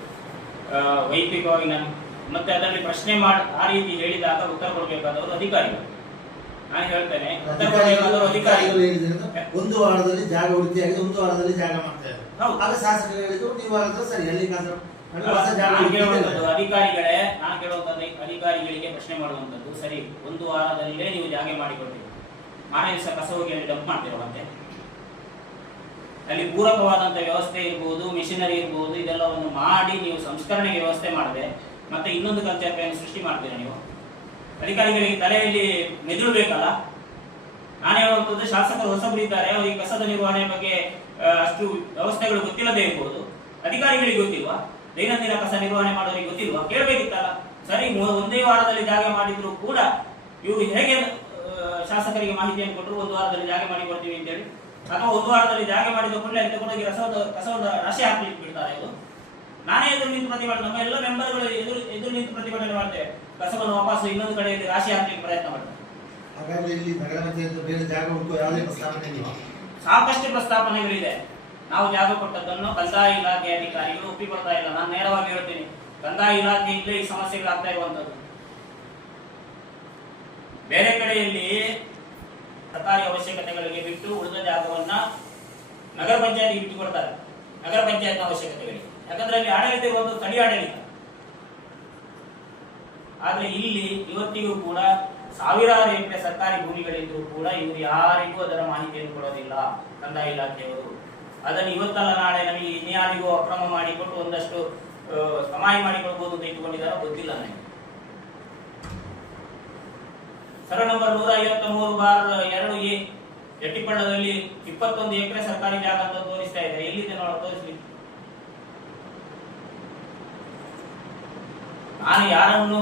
ಆ, ವೈಯಕ್ತಿಕವಾಗಿ ನಾನು ಮತ್ತೆ ಅದರಲ್ಲಿ ಪ್ರಶ್ನೆ ಮಾಡ ಆ ರೀತಿ ಹೇಳಿದಾಗ ಉತ್ತರ ಕೊಡಬೇಕಾದವರು ಅಧಿಕಾರಿಗಳು. ನಾನು ಹೇಳ್ತೇನೆ ಉತ್ತರ ಕೊಡಬೇಕಾದವರು ಅಧಿಕಾರಿಗಳು. ಒಂದು ವಾರದಲ್ಲಿ ಜಾಗ ಉಳಿಕೆಯಾಗಿದೆ ಒಂದು ವಾರದಲ್ಲಿ ಜಾಗ ಮಾಡ್ತಾ ಇದ್ದಾರೆ. ಹೌದು. ಆಗ ಶಾಸಕರು ಹೇಳಿದ್ರು ನೀವು ಸರಿ ಸರಿ ಅಲ್ಲಿ ಅಧಿಕಾರಿಗಳೇ ನಾನು ಕೇಳುವಂತದ್ದು ಅಧಿಕಾರಿಗಳಿಗೆ ಪ್ರಶ್ನೆ ಮಾಡುವಂತದ್ದು ಸರಿ ಒಂದು ವಾರದಲ್ಲೇ ನೀವು ಜಾಗೆ ಮಾಡಿಕೊಡ್ತೀವಿ ಮಾನವ ಕಸ ಹೋಗಿ ಅಲ್ಲಿ ಡಂಪ್ ಮಾಡ್ತಿರುವಂತೆ. ಅಲ್ಲಿ ಪೂರಕವಾದಂತ ವ್ಯವಸ್ಥೆ ಇರ್ಬೋದು ಮಿಷಿನರಿ ಇರ್ಬೋದು ಇದೆಲ್ಲವನ್ನು ಮಾಡಿ ನೀವು ಸಂಸ್ಕರಣೆಗೆ ವ್ಯವಸ್ಥೆ ಮಾಡದೆ ಮತ್ತೆ ಇನ್ನೊಂದು ಕಲ್ಚರ್ಯನ್ನು ಸೃಷ್ಟಿ ಮಾಡ್ತೀರಾ ನೀವು? ಅಧಿಕಾರಿಗಳಿಗೆ ತಲೆಯಲ್ಲಿ ಮೆದುಳು ಬೇಕಲ್ಲ? ನಾನು ಹೇಳುವಂಥದ್ದು ಶಾಸಕರು ಹೊಸಬರಿದ್ದಾರೆ ಅವರಿಗೆ ಕಸದ ನಿರ್ವಹಣೆ ಬಗ್ಗೆ ಅಷ್ಟು ವ್ಯವಸ್ಥೆಗಳು ಗೊತ್ತಿಲ್ಲದೆ ಇರ್ಬೋದು. ಅಧಿಕಾರಿಗಳಿಗೆ ಗೊತ್ತಿಲ್ವಾ? ದೈನಂದಿನ ಕಸ ನಿರ್ವಹಣೆ ಮಾಡೋರಿಗೆ ಗೊತ್ತಿಲ್ವಾ ಕೇಳಬೇಕಿತ್ತಲ್ಲ? ಸರಿ ಒಂದೇ ವಾರದಲ್ಲಿ ಜಾಗ ಮಾಡಿದ್ರು ಕೂಡ ಇವರು ಹೇಗೆ ಶಾಸಕರಿಗೆ ಮಾಹಿತಿಯನ್ನು ಕೊಟ್ಟರು? ಒಂದು ವಾರದಲ್ಲಿ ಜಾಗ ಮಾಡಿ ಕೊಡ್ತೀವಿ ಅಂತೇಳಿ. ಅಥವಾ ಒಂದು ವಾರದಲ್ಲಿ ಜಾಗ ಮಾಡಿದ ಕೂಡಲೇ ಅಲ್ಲಿ ತಗೊಂಡೋಗಿ ರಸವನ್ನು ಕಸವನ್ನು ರಾಶಿ ಹಾಕ್ಲಿಕ್ಕೆ ಬಿಡ್ತಾರೆ ಇದು ನಾನೇ ಎದುರು ನಿಂತು ಪ್ರತಿಭಟನೆ ನಮ್ಮ ಎಲ್ಲ ಮೆಂಬರ್ಗಳು ಎದುರು ಎದುರು ನಿಂತು ಪ್ರತಿಭಟನೆ ಮಾಡ್ತೇವೆ. ಕಸವನ್ನು ವಾಪಸ್ ಇನ್ನೊಂದು ಕಡೆಯಲ್ಲಿ ರಾಶಿ ಹಾಕ್ಲಿಕ್ಕೆ ಪ್ರಯತ್ನ ಮಾಡ್ತಾರೆ ಹಾಗಾದ್ರೆ ಇಲ್ಲಿ ನಗರ ಪಂಚಾಯತ್ ಬೇರೆ ಜಾಗ ಉಂಟು ಯಾವುದೇ ಪ್ರಸ್ತಾವನೆ ಇಲ್ವಾ ಸಾಕಷ್ಟು ಪ್ರಸ್ತಾಪನೆಗಳಿದೆ. ನಾವು ಜಾಗ ಕೊಟ್ಟದ್ದನ್ನು ಕಂದಾಯ ಇಲಾಖೆ ಅಧಿಕಾರಿಗಳು ಒಪ್ಪಿಕೊಳ್ತಾ ಇಲ್ಲ. ನಾನು ನೇರವಾಗಿ ಹೇಳ್ತೀನಿ. ಕಂದಾಯ ಇಲಾಖೆಯಿಂದಲೇ ಈ ಸಮಸ್ಯೆಗಳಾಗ್ತಾ ಇರುವಂತದ್ದು ಬೇರೆ ಕಡೆಯಲ್ಲಿ ಸರ್ಕಾರಿ ಅವಶ್ಯಕತೆಗಳಿಗೆ ಬಿಟ್ಟು ಉಳಿದ ಜಾಗವನ್ನ ನಗರ ಪಂಚಾಯತ್ ಬಿಟ್ಟು ಕೊಡ್ತಾರೆ ನಗರ ಪಂಚಾಯತ್ ಅವಶ್ಯಕತೆಗಳಿಗೆ. ಯಾಕಂದ್ರೆ ಅಲ್ಲಿ ಆಡಳಿತ ಒಂದು ಸ್ಥಳೀಯ ಆಡಳಿತ. ಆದ್ರೆ ಇಲ್ಲಿ ಇವತ್ತಿಗೂ ಕೂಡ ಸಾವಿರಾರು ಎಕರೆ ಸರ್ಕಾರಿ ಭೂಮಿಗಳಿದ್ರು ಕೂಡ ಇವರು ಯಾರಿಗೂ ಅದರ ಮಾಹಿತಿಯನ್ನು ಕೊಡೋದಿಲ್ಲ. ಕಂದಾಯ ಇಲಾಖೆಯವರು. ಅದನ್ನು ಇವತ್ತಲ್ಲ ನಾಳೆ ನಮಗೆ ಇನ್ಯಾರಿಗೂ ಅಕ್ರಮ ಮಾಡಿಕೊಟ್ಟು ಒಂದಷ್ಟು ಸಮಾಯ ಮಾಡಿಕೊಳ್ಬಹುದು ಅಂತ ಇಟ್ಟುಕೊಂಡಿದ್ದಾರೋ ಗೊತ್ತಿಲ್ಲ ನನಗೆ. ಸರ ನಂಬರ್ ನೂರ ಐವತ್ತ ಮೂರು ಬಾರ್ ಎರಡು ಎ ಎಟ್ಟಿಪಳ್ಳದಲ್ಲಿ ಇಪ್ಪತ್ತೊಂದು ಎಕರೆ ಸರ್ಕಾರಿ ಜಾಗ ಅಂತ ತೋರಿಸ್ತಾ ಇದೆ. ಎಲ್ಲಿದೆ ನೋಡ, ತೋರಿಸ್ಲಿ. ನಾನು ಯಾರನ್ನು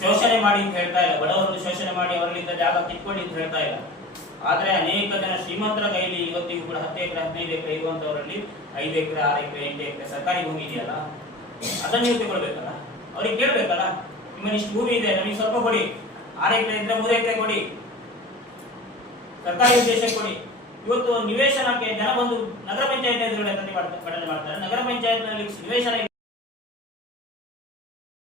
ಶೋಷಣೆ ಮಾಡಿ ಅಂತ ಹೇಳ್ತಾ ಇಲ್ಲ. ಬಡವರನ್ನು ಶೋಷಣೆ ಮಾಡಿ ಅವರಲ್ಲಿಂದ ಜಾಗ ಕಿತ್ಕೊಳ್ಳಿ ಅಂತ ಹೇಳ್ತಾ ಇಲ್ಲ. ಆದ್ರೆ ಅನೇಕ ಜನ ಶ್ರೀಮಂತರ ಕೈಲಿ ಇವತ್ತಿಗೂ ಕೂಡ ಹತ್ತು ಎಕರೆ, ಹದಿನೈದು ಎಕರೆ ಇರುವಂತವರಲ್ಲಿ ಐದು ಎಕರೆ, ಆರು ಎಕರೆ, ಎಂಟು ಎಕರೆ ಸರ್ಕಾರಿ ಭೂಮಿ ಇದೆಯಲ್ಲ, ಅದನ್ನ ನೀವು ತಗೊಳ್ಬೇಕಲ್ಲ ಅವ್ರಿಗೆ ಕೇಳ್ಬೇಕಲ್ಲ? ನಿಮ್ಮ ಇಷ್ಟು ಭೂಮಿ ಇದೆ, ನಮಗೆ ಸ್ವಲ್ಪ ಕೊಡಿ. ಆರು ಎಕರೆ ಇದ್ರೆ ಮೂರು ಎಕರೆ ಕೊಡಿ. ಸರ್ಕಾರಿ ಉದ್ದೇಶಕ್ಕೆ ಕೊಡಿ. ಇವತ್ತು ನಿವೇಶನಕ್ಕೆ ಜನ ಬಂದು ನಗರ ಪಂಚಾಯತ್ ಎದುರುಗಡೆ ಪ್ರತಿಭಟನೆ ಮಾಡ್ತಾರೆ. ನಗರ ಪಂಚಾಯತ್ನಲ್ಲಿ ನಿವೇಶನ